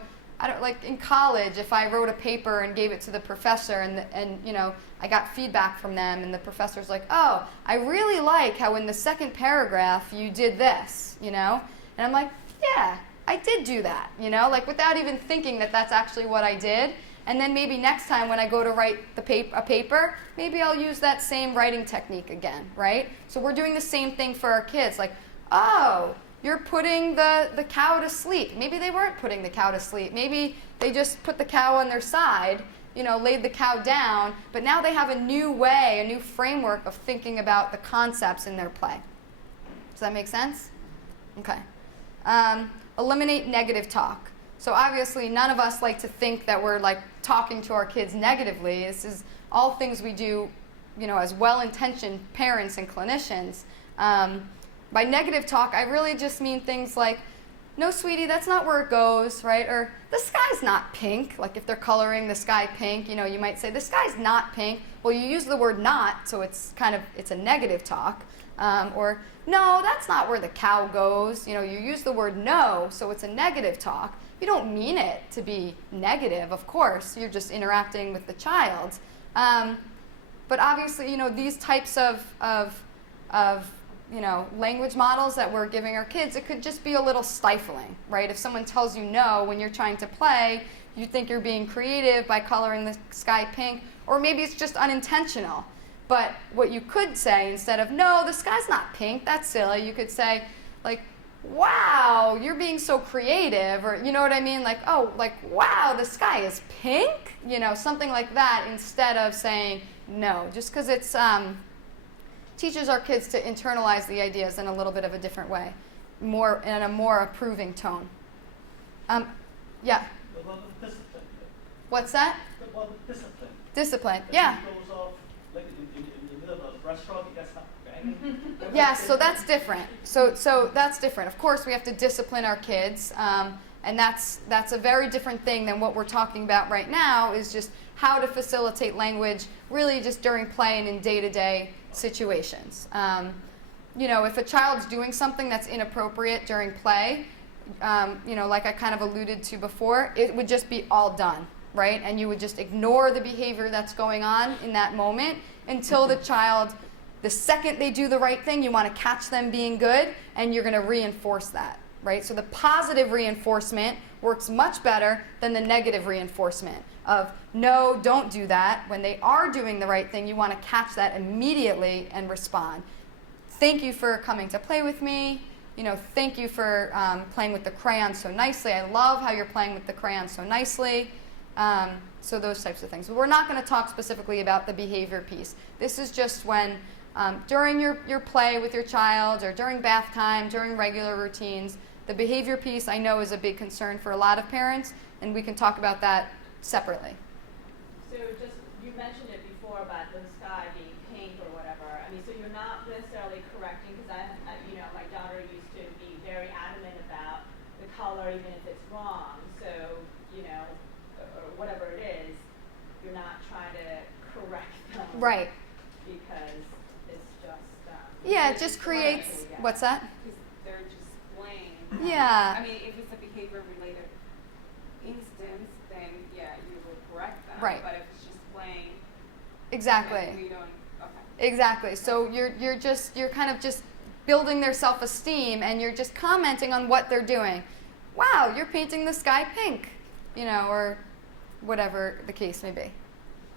like in college, if I wrote a paper and gave it to the professor, and you know, I got feedback from them, and the professor's like, "Oh, I really like how in the second paragraph you did this," you know, and I'm like, "Yeah, I did do that," you know, like without even thinking that that's actually what I did. And then maybe next time when I go to write a paper, maybe I'll use that same writing technique again, right? So we're doing the same thing for our kids. Like, oh, you're putting the cow to sleep. Maybe they weren't putting the cow to sleep. Maybe they just put the cow on their side, you know, laid the cow down, but now they have a new way, a new framework of thinking about the concepts in their play. Does that make sense? Okay. Eliminate negative talk. So obviously none of us like to think that we're like talking to our kids negatively. This is all things we do, you know, as well-intentioned parents and clinicians. By negative talk, I really just mean things like, no, sweetie, that's not where it goes, right? Or the sky's not pink. Like if they're coloring the sky pink, you know, you might say, the sky's not pink. Well, you use the word not, so it's a negative talk. Or, no, that's not where the cow goes. You know, you use the word no, so it's a negative talk. You don't mean it to be negative, of course. You're just interacting with the child. But obviously, you know, these types of you know, language models that we're giving our kids, it could just be a little stifling, right? If someone tells you no when you're trying to play, you think you're being creative by coloring the sky pink, or maybe it's just unintentional. But what you could say instead of, no, the sky's not pink, that's silly, you could say, like, wow, you're being so creative, or you know what I mean? Like, oh, like, wow, the sky is pink? You know, something like that instead of saying no, just because it's teaches our kids to internalize the ideas in a little bit of a different way, more in a more approving tone. Yeah. About the discipline. What's that? About the discipline. Discipline. If Yeah. he goes off, like in the middle of a restaurant, he gets up banging. Yeah, so that's different. So that's different. Of course, we have to discipline our kids, and that's a very different thing than what we're talking about right now, is just how to facilitate language really just during play and in day-to-day situations. You know, if a child's doing something that's inappropriate during play, you know, like I kind of alluded to before, it would just be all done, right? And you would just ignore the behavior that's going on in that moment until the child, the second they do the right thing, you want to catch them being good, and you're going to reinforce that, right? So the positive reinforcement works much better than the negative reinforcement of, no, don't do that. When they are doing the right thing, you want to catch that immediately and respond. Thank you for coming to play with me. You know, thank you for playing with the crayon so nicely. I love how you're playing with the crayon so nicely. So those types of things. But we're not going to talk specifically about the behavior piece. This is just when during your play with your child, or during bath time, during regular routines, the behavior piece I know is a big concern for a lot of parents, and we can talk about that separately. So just, you mentioned it before about the sky being pink or whatever, I mean, so you're not necessarily correcting, because my daughter used to be very adamant about the color, even if it's wrong. So, or whatever it is, you're not trying to correct them. Right. Because it's just. Yeah, it just creates. What's that? Because they're displaying. Yeah. I mean, if it's a behavior-related instance, then yeah, you will correct them. Right. But if it's just playing. Exactly. We don't. Okay. Exactly. So you're kind of just building their self-esteem, and you're just commenting on what they're doing. Wow, you're painting the sky pink, or whatever the case may be.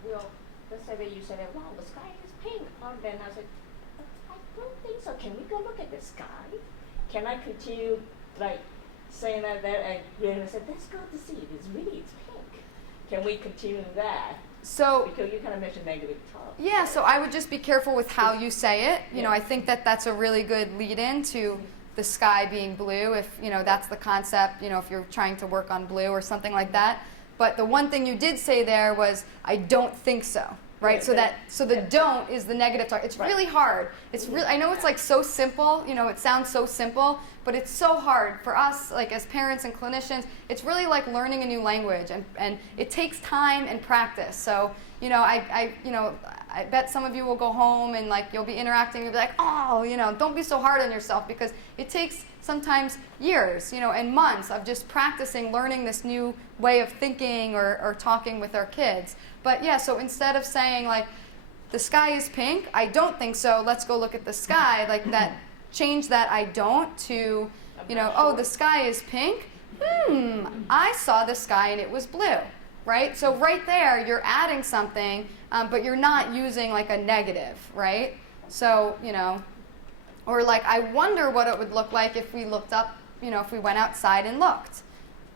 Well, let's say that you said, wow, the sky is pink. Then I said, I don't think so. Can we go look at the sky? Can I continue saying that there, and then I said, let's go to see it. It's pink. Can we continue that? So because you kind of mentioned negative talk. Yeah, so I would just be careful with how you say it. I think that's a really good lead-in to the sky being blue, if that's the concept, if you're trying to work on blue or something like that. But the one thing you did say there was, I don't think so, right? Yeah, So the don't is the negative talk. It's really hard. It's really, I know it's so simple, it sounds so simple, but it's so hard for us, as parents and clinicians. It's really like learning a new language, and it takes time and practice. So, I bet some of you will go home and you'll be interacting and be like, oh, don't be so hard on yourself, because it takes sometimes years, and months of just practicing learning this new way of thinking or talking with our kids. But yeah, so instead of saying the sky is pink, I don't think so, let's go look at the sky, that, change that I don't to, oh, the sky is pink, I saw the sky and it was blue. Right? So right there, you're adding something, but you're not using a negative, right? So, or I wonder what it would look like if we looked up, if we went outside and looked.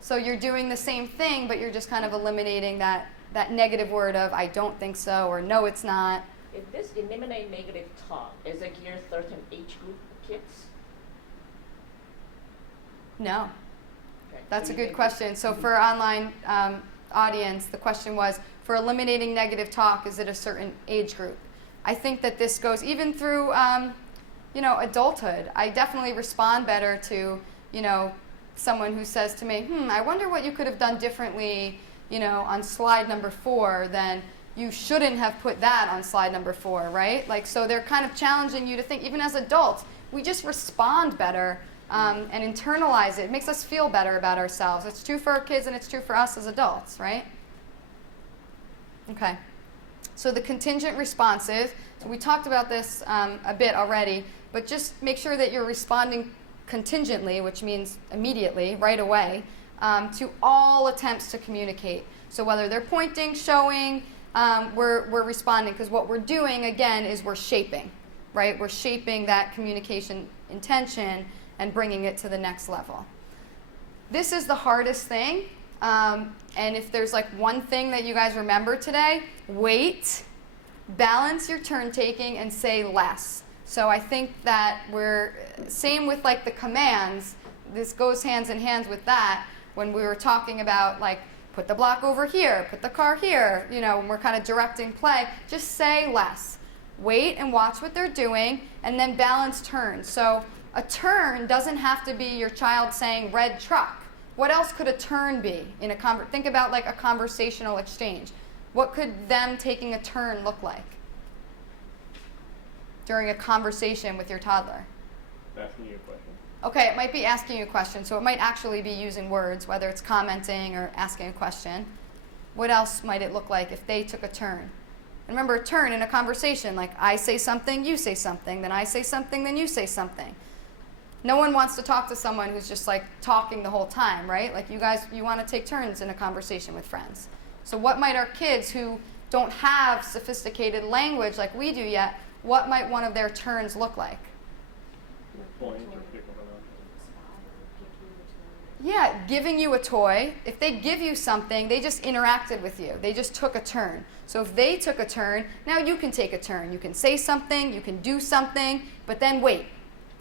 So you're doing the same thing, but you're just kind of eliminating that negative word of I don't think so, or no, it's not. If this eliminate negative talk, is it geared certain age group of kids? No. Okay. That's So a you good think question. So for our online audience, the question was, for eliminating negative talk, is it a certain age group? I think that this goes even through, adulthood. I definitely respond better to, someone who says to me, I wonder what you could have done differently, on slide number 4 than you shouldn't have put that on slide number 4, right? So they're kind of challenging you to think, even as adults, we just respond better and internalize it. It makes us feel better about ourselves. It's true for our kids and it's true for us as adults, right? Okay. So the contingent responses, so we talked about this a bit already, but just make sure that you're responding contingently, which means immediately, right away, to all attempts to communicate. So whether they're pointing, showing, we're responding, because what we're doing, again, is we're shaping, right? We're shaping that communication intention and bringing it to the next level. This is the hardest thing, and if there's one thing that you guys remember today, wait, balance your turn taking, and say less. So I think that we're, same with the commands, this goes hands in hand with that, when we were talking about put the block over here, put the car here, when we're kind of directing play, just say less. Wait and watch what they're doing, and then balance turns. So a turn doesn't have to be your child saying red truck. What else could a turn be in a think about a conversational exchange. What could them taking a turn look like during a conversation with your toddler? Asking you a question. Okay, it might be asking you a question, so it might actually be using words, whether it's commenting or asking a question. What else might it look like if they took a turn? And remember, a turn in a conversation, I say something, you say something, then I say something, then you say something. No one wants to talk to someone who's just talking the whole time, right? You want to take turns in a conversation with friends. So what might our kids who don't have sophisticated language like we do yet, what might one of their turns look like? Point or pick up an Yeah, giving you a toy. If they give you something, they just interacted with you. They just took a turn. So if they took a turn, now you can take a turn. You can say something, you can do something, but then wait,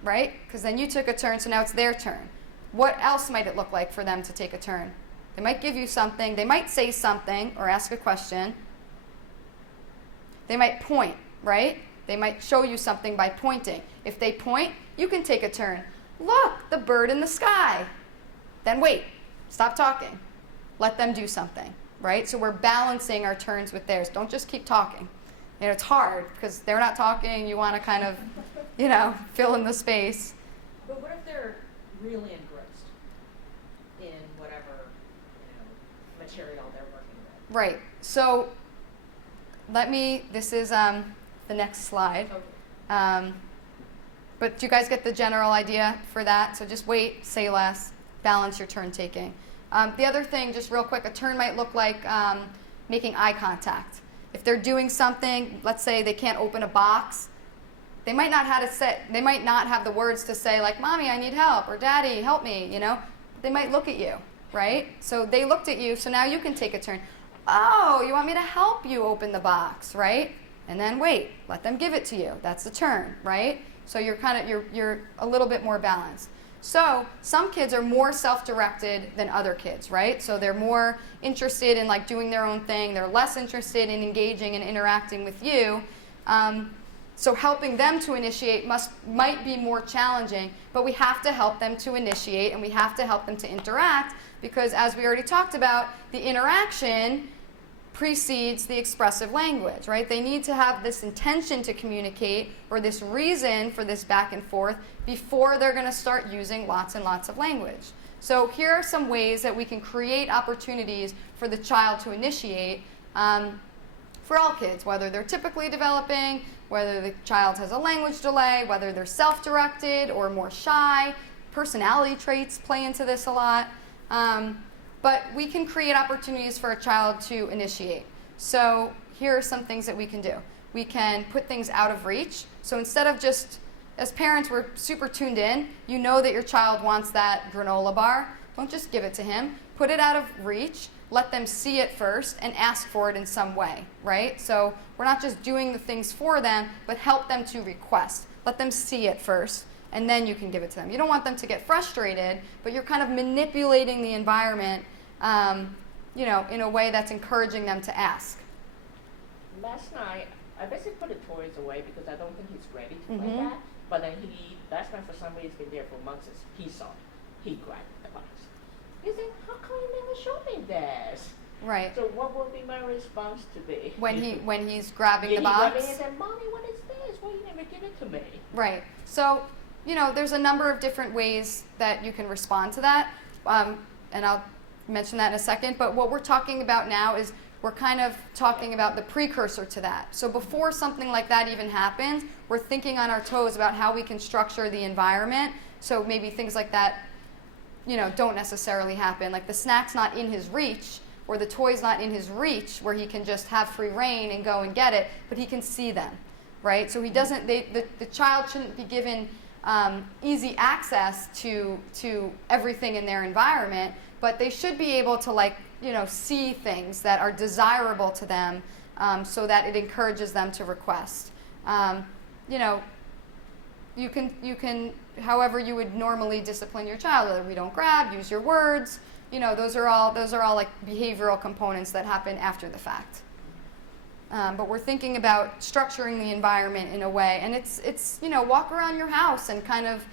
right? Because then you took a turn, so now it's their turn. What else might it look like for them to take a turn? They might give you something. They might say something or ask a question. They might point, right? They might show you something by pointing. If they point, you can take a turn. Look, the bird in the sky. Then wait, stop talking. Let them do something, right? So we're balancing our turns with theirs. Don't just keep talking. You know, it's hard because they're not talking. You want to kind of, you know, fill in the space. But what if they're really engrossed in whatever, you know, material they're working with? Right. So this is the next slide. Okay. But do you guys get the general idea for that? So just wait, say less, balance your turn taking. The other thing, just real quick, a turn might look like making eye contact. If they're doing something, let's say they can't open a box, they might not have the words to say like, "Mommy, I need help," or "Daddy, help me," you know? They might look at you, right? So they looked at you, so now you can take a turn. "Oh, you want me to help you open the box," right? And then wait, let them give it to you. That's the turn, right? So you're a little bit more balanced. So some kids are more self-directed than other kids, right? So they're more interested in like doing their own thing. They're less interested in engaging and interacting with you. So helping them to initiate might be more challenging, but we have to help them to initiate and we have to help them to interact because as we already talked about, the interaction precedes the expressive language, right? They need to have this intention to communicate or this reason for this back and forth before they're going to start using lots and lots of language. So here are some ways that we can create opportunities for the child to initiate for all kids, whether they're typically developing, whether the child has a language delay, whether they're self-directed or more shy. Personality traits play into this a lot. But we can create opportunities for a child to initiate. So here are some things that we can do. We can put things out of reach. So instead of just, as parents, we're super tuned in. You know that your child wants that granola bar. Don't just give it to him. Put it out of reach. Let them see it first and ask for it in some way, right? So we're not just doing the things for them, but help them to request. Let them see it first, and then you can give it to them. You don't want them to get frustrated, but you're kind of manipulating the environment you know, in a way that's encouraging them to ask. Last night, I basically put the toys away because I don't think he's ready to play that. But then last night for some reason, he's been there for months. He saw it. He grabbed the box. He said, "How come you never showed me this?" Right. So what will be my response to be? When he's grabbing the He box? grabbed it and said, "Mommy, what is this? Why you never give it to me?" Right. So, you know, there's a number of different ways that you can respond to that. And I'll mention that in a second. But what we're talking about now is we're kind of talking about the precursor to that. So before something like that even happens, we're thinking on our toes about how we can structure the environment. So maybe things like that, you know, don't necessarily happen. Like the snack's not in his reach or the toy's not in his reach where he can just have free reign and go and get it, but he can see them, right? So he doesn't, the child shouldn't be given easy access to everything in their environment, but they should be able to, like, you know, see things that are desirable to them so that it encourages them to request. You know, you can, however you would normally discipline your child, whether we don't grab, use your words, you know, those are all like behavioral components that happen after the fact. But we're thinking about structuring the environment in a way, and it's you know, walk around your house and kind of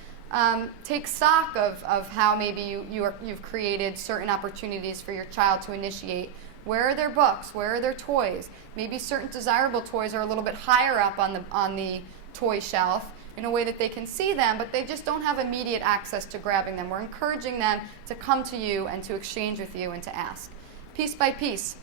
take stock of how maybe you've created certain opportunities for your child to initiate. Where are their books? Where are their toys? Maybe certain desirable toys are a little bit higher up on the toy shelf in a way that they can see them, but they just don't have immediate access to grabbing them. We're encouraging them to come to you and to exchange with you and to ask. Piece by piece.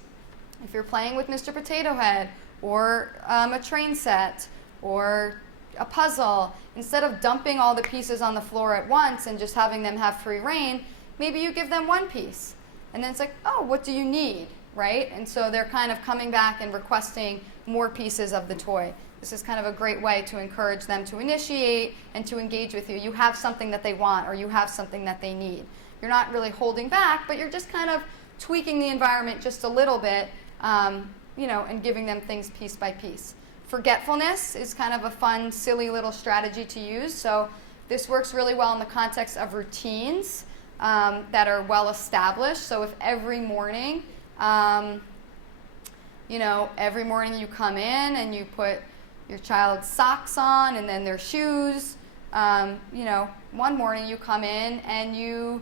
If you're playing with Mr. Potato Head or a train set or a puzzle, instead of dumping all the pieces on the floor at once and just having them have free reign, maybe you give them one piece. And then it's like, "Oh, what do you need?" Right? And so they're kind of coming back and requesting more pieces of the toy. This is kind of a great way to encourage them to initiate and to engage with you. You have something that they want or you have something that they need. You're not really holding back, but you're just kind of tweaking the environment just a little bit, you know, and giving them things piece by piece. Forgetfulness is kind of a fun, silly little strategy to use. So this works really well in the context of routines that are well established. So if every morning, you know, every morning you come in and you put your child's socks on and then their shoes. One morning you come in and you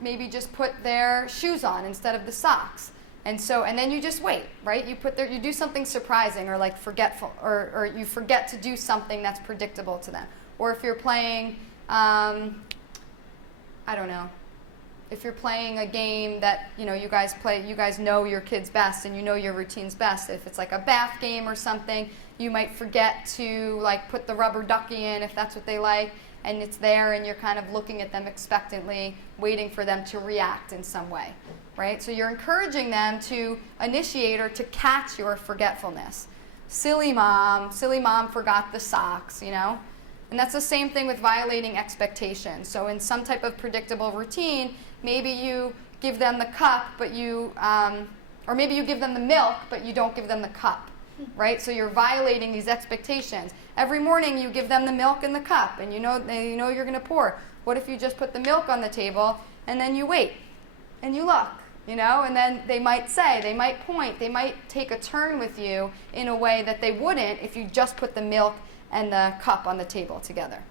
maybe just put their shoes on instead of the socks. And then you just wait, right? You do something surprising or like forgetful, or you forget to do something that's predictable to them. Or if you're playing, I don't know, if you're playing a game that, you guys know your kids best and you know your routines best. If it's like a bath game or something, you might forget to like put the rubber ducky in if that's what they like, and it's there and you're kind of looking at them expectantly, waiting for them to react in some way, right? So you're encouraging them to initiate or to catch your forgetfulness. Silly mom forgot the socks, And that's the same thing with violating expectations. So in some type of predictable routine, maybe you give them the cup, but or maybe you give them the milk, but you don't give them the cup, right? So you're violating these expectations. Every morning you give them the milk and the cup, and you know you're going to pour. What if you just put the milk on the table, and then you wait, and you look, and then they might point, they might take a turn with you in a way that they wouldn't if you just put the milk and the cup on the table together.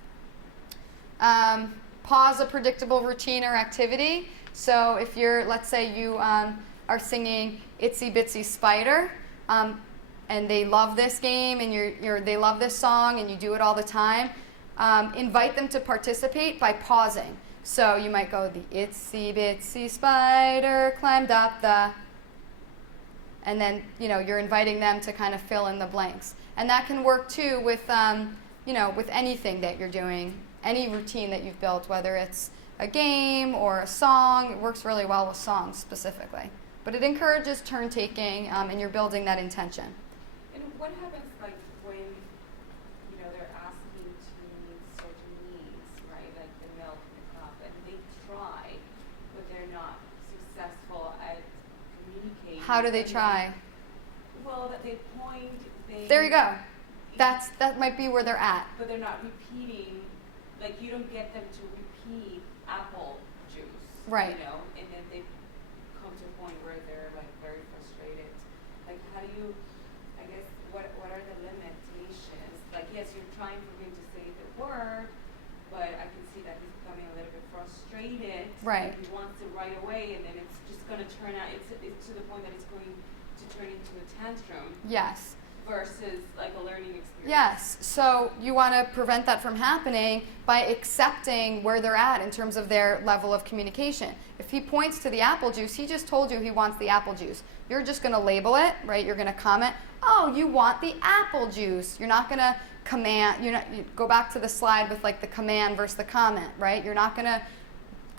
Pause a predictable routine or activity. So if let's say you are singing Itsy Bitsy Spider, and they love this game and they love this song and you do it all the time, invite them to participate by pausing. So you might go, the itsy bitsy spider climbed up the, and then you're inviting them to kind of fill in the blanks. And that can work too with with anything that you're doing, any routine that you've built, whether it's a game or a song. It works really well with songs specifically. But it encourages turn taking, and you're building that intention. And what happens like when they're asking to meet certain needs, right? Like the milk and the cup, and they try, but they're not successful at communicating. How do they try? Well, that they point. There you go. That might be where they're at. But they're not repeating. Like you don't get them to repeat apple juice. Right. And then they come to a point where they're like very frustrated. Like how do you? I guess what are the limitations? Like yes, you're trying for him to say the word, but I can see that he's becoming a little bit frustrated. Right. He wants it right away, and then it's just going to turn out. It's to the point that it's going to turn into a tantrum. Yes. Versus like a learning experience. Yes. So you want to prevent that from happening by accepting where they're at in terms of their level of communication. If he points to the apple juice, he just told you he wants the apple juice. You're just going to label it, right? You're going to comment, oh, you want the apple juice. You're not going to command. You go back to the slide with like the command versus the comment, right? You're not going to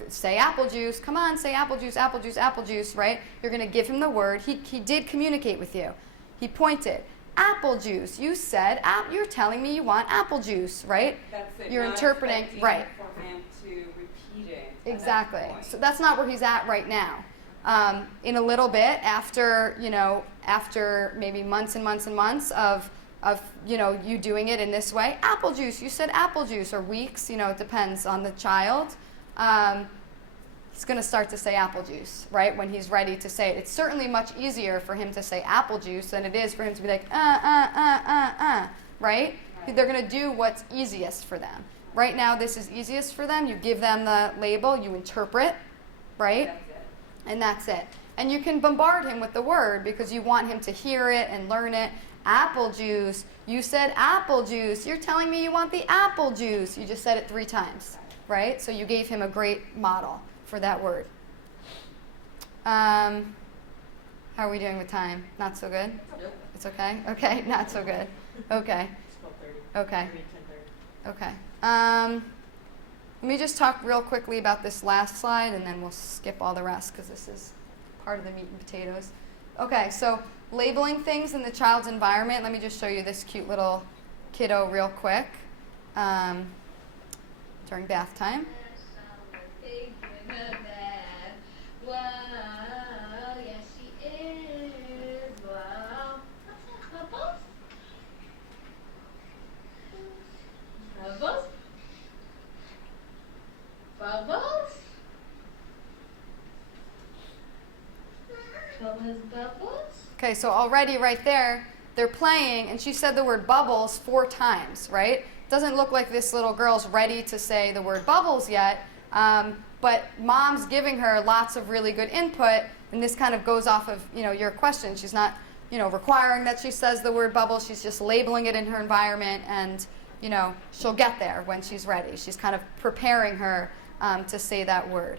say apple juice. Come on, say apple juice, apple juice, apple juice, right? You're going to give him the word. He did communicate with you. He pointed. Apple juice. You said, you're telling me you want apple juice, right? That's it. You're not interpreting, right. For him to repeat it. Exactly. So that's not where he's at right now. In a little bit, after maybe months and months and months of you doing it in this way, apple juice. You said apple juice, or weeks. It depends on the child. He's going to start to say apple juice, right, when he's ready to say it. It's certainly much easier for him to say apple juice than it is for him to be like, right? They're going to do what's easiest for them. Right now, this is easiest for them. You give them the label, you interpret, right? That's it. And that's it. And you can bombard him with the word because you want him to hear it and learn it. Apple juice. You said apple juice. You're telling me you want the apple juice. You just said it 3 times, right? So you gave him a great model for that word. How are we doing with time? Not so good? Nope. It's okay? Okay, not so good. Okay. It's 12:30. Okay. 10:30. Okay. Let me just talk real quickly about this last slide, and then we'll skip all the rest because this is part of the meat and potatoes. Okay, so labeling things in the child's environment. Let me just show you this cute little kiddo real quick during bath time. Wow, yes she is. Wow. Bubbles? Bubbles? Bubbles? Bubbles, bubbles? Okay, so already right there, they're playing, and she said the word bubbles 4 times, right? Doesn't look like this little girl's ready to say the word bubbles yet, but mom's giving her lots of really good input, and this kind of goes off of, your question. She's not, requiring that she says the word bubble. She's just labeling it in her environment, and, she'll get there when she's ready. She's kind of preparing her to say that word.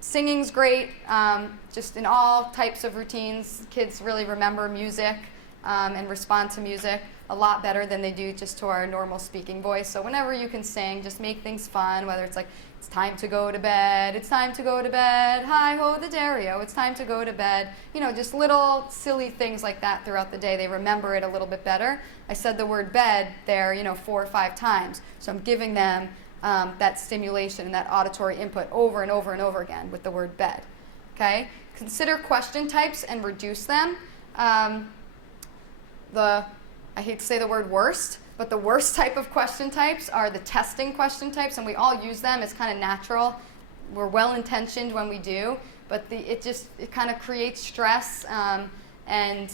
Singing's great, just in all types of routines. Kids really remember music and respond to music a lot better than they do just to our normal speaking voice. So whenever you can sing, just make things fun, whether it's like, it's time to go to bed, it's time to go to bed, hi-ho the dairy-o, it's time to go to bed. Just little silly things like that throughout the day. They remember it a little bit better. I said the word bed there, 4 or 5 times. So I'm giving them that stimulation and that auditory input over and over and over again with the word bed. Okay? Consider question types and reduce them. I hate to say the word worst, but the worst type of question types are the testing question types, and we all use them. It's kind of natural. We're well-intentioned when we do, but it kind of creates stress, and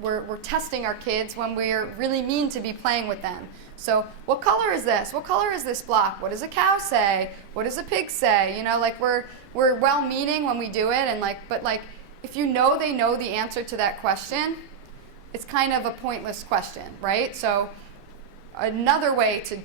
we're testing our kids when we're really mean to be playing with them. So what color is this? What color is this block? What does a cow say? What does a pig say? We're well-meaning when we do it, but if they know the answer to that question, it's kind of a pointless question, right? So another way to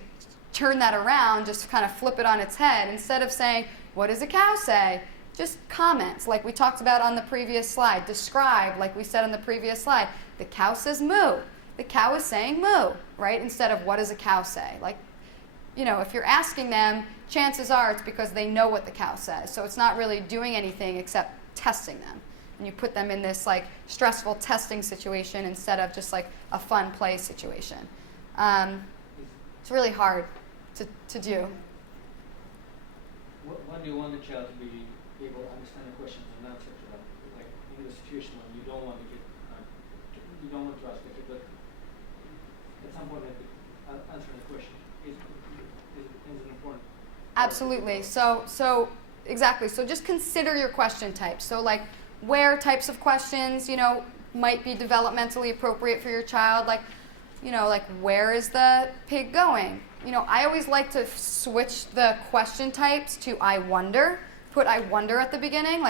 turn that around, just kind of flip it on its head, instead of saying, what does a cow say? Just comments, like we talked about on the previous slide. Describe, like we said on the previous slide. The cow says moo. The cow is saying moo, right? Instead of what does a cow say? If you're asking them, chances are it's because they know what the cow says. So it's not really doing anything except testing them. And you put them in this stressful testing situation instead of just a fun play situation. It's really hard to do. What do you want the child to be able to understand the questions and answer to them? In the situation when you don't want to ask the kid, but at some point answering the question is important. Absolutely. So exactly. So just consider your question types. So where types of questions, might be developmentally appropriate for your child, where is the pig going? I always like to switch the question types to I wonder, put I wonder at the beginning,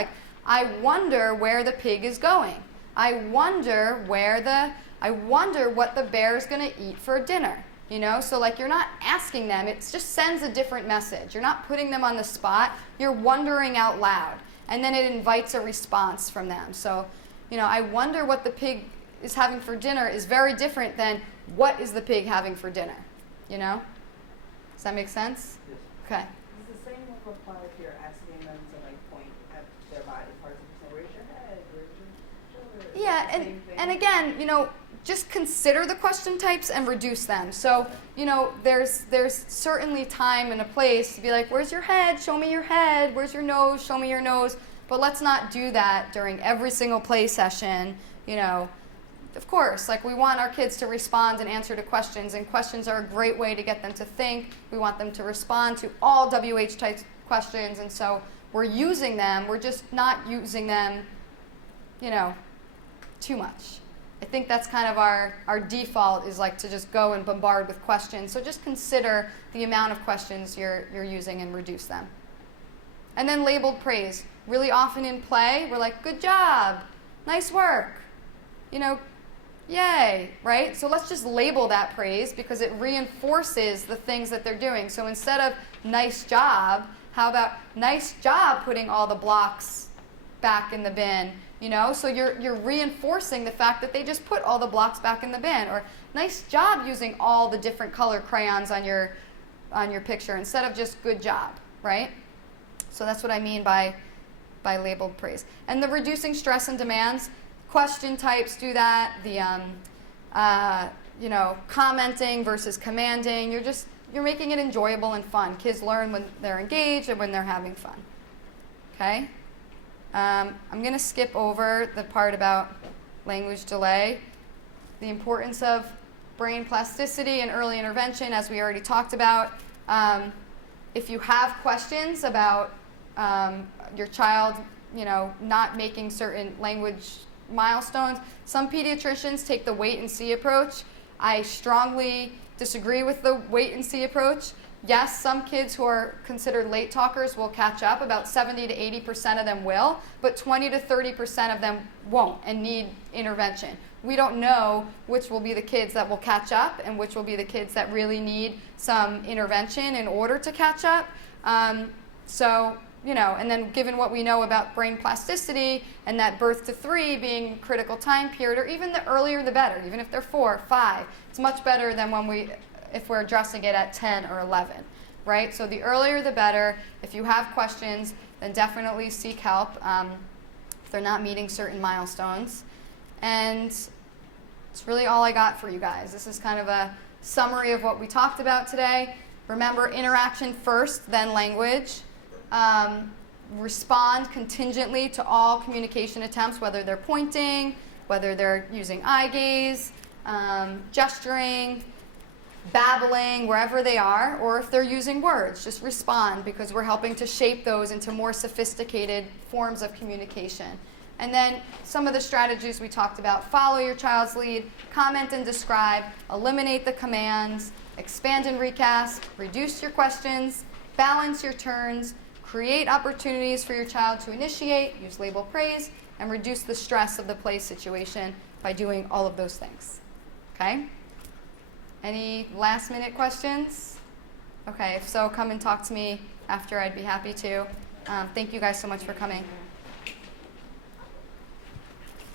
I wonder where the pig is going. I wonder what the bear's going to eat for dinner. So you're not asking them, it just sends a different message. You're not putting them on the spot, you're wondering out loud. And then it invites a response from them. So, I wonder what the pig is having for dinner is very different than what is the pig having for dinner, Does that make sense? Yes. Okay. Does the same apply if you're asking them to point at their body parts and say, where's your head, where's your shoulder? Yeah, and again, just consider the question types and reduce them. So, there's certainly time and a place to be like, where's your head? Show me your head. Where's your nose? Show me your nose. But let's not do that during every single play session. Of course, we want our kids to respond and answer to questions, and questions are a great way to get them to think. We want them to respond to all WH-type questions, and so we're using them. We're just not using them, too much. I think that's kind of our default is to just go and bombard with questions. So just consider the amount of questions you're using and reduce them. And then labeled praise. Really often in play, we're like, good job, nice work, yay, right? So let's just label that praise because it reinforces the things that they're doing. So instead of nice job, how about nice job putting all the blocks back in the bin? So you're reinforcing the fact that they just put all the blocks back in the bin, or nice job using all the different color crayons on your picture instead of just good job, right? So that's what I mean by labeled praise. And the reducing stress and demands, question types do that. The commenting versus commanding. You're making it enjoyable and fun. Kids learn when they're engaged and when they're having fun. Okay. I'm going to skip over the part about language delay, the importance of brain plasticity and early intervention, as we already talked about. If you have questions about your child, not making certain language milestones. Some pediatricians take the wait and see approach. I strongly disagree with the wait and see approach. Yes, some kids who are considered late talkers will catch up. About 70 to 80% of them will, but 20 to 30% of them won't and need intervention. We don't know which will be the kids that will catch up and which will be the kids that really need some intervention in order to catch up. So, you know, and then given what we know about brain plasticity and that birth to 3 being a critical time period, or even the earlier the better, even if they're 4 or 5, it's much better than if we're addressing it at 10 or 11, right? So the earlier the better. If you have questions, then definitely seek help if they're not meeting certain milestones. And it's really all I got for you guys. This is kind of a summary of what we talked about today. Remember, interaction first, then language. Respond contingently to all communication attempts, whether they're pointing, whether they're using eye gaze, gesturing, babbling, wherever they are, or if they're using words, just respond, because we're helping to shape those into more sophisticated forms of communication. And then some of the strategies we talked about: follow your child's lead, comment and describe, eliminate the commands, expand and recast, reduce your questions, balance your turns, create opportunities for your child to initiate, use label praise, and reduce the stress of the play situation by doing all of those things. Okay? Any last minute questions? Okay, if so, come and talk to me after. I'd be happy to. Thank you guys so much for coming.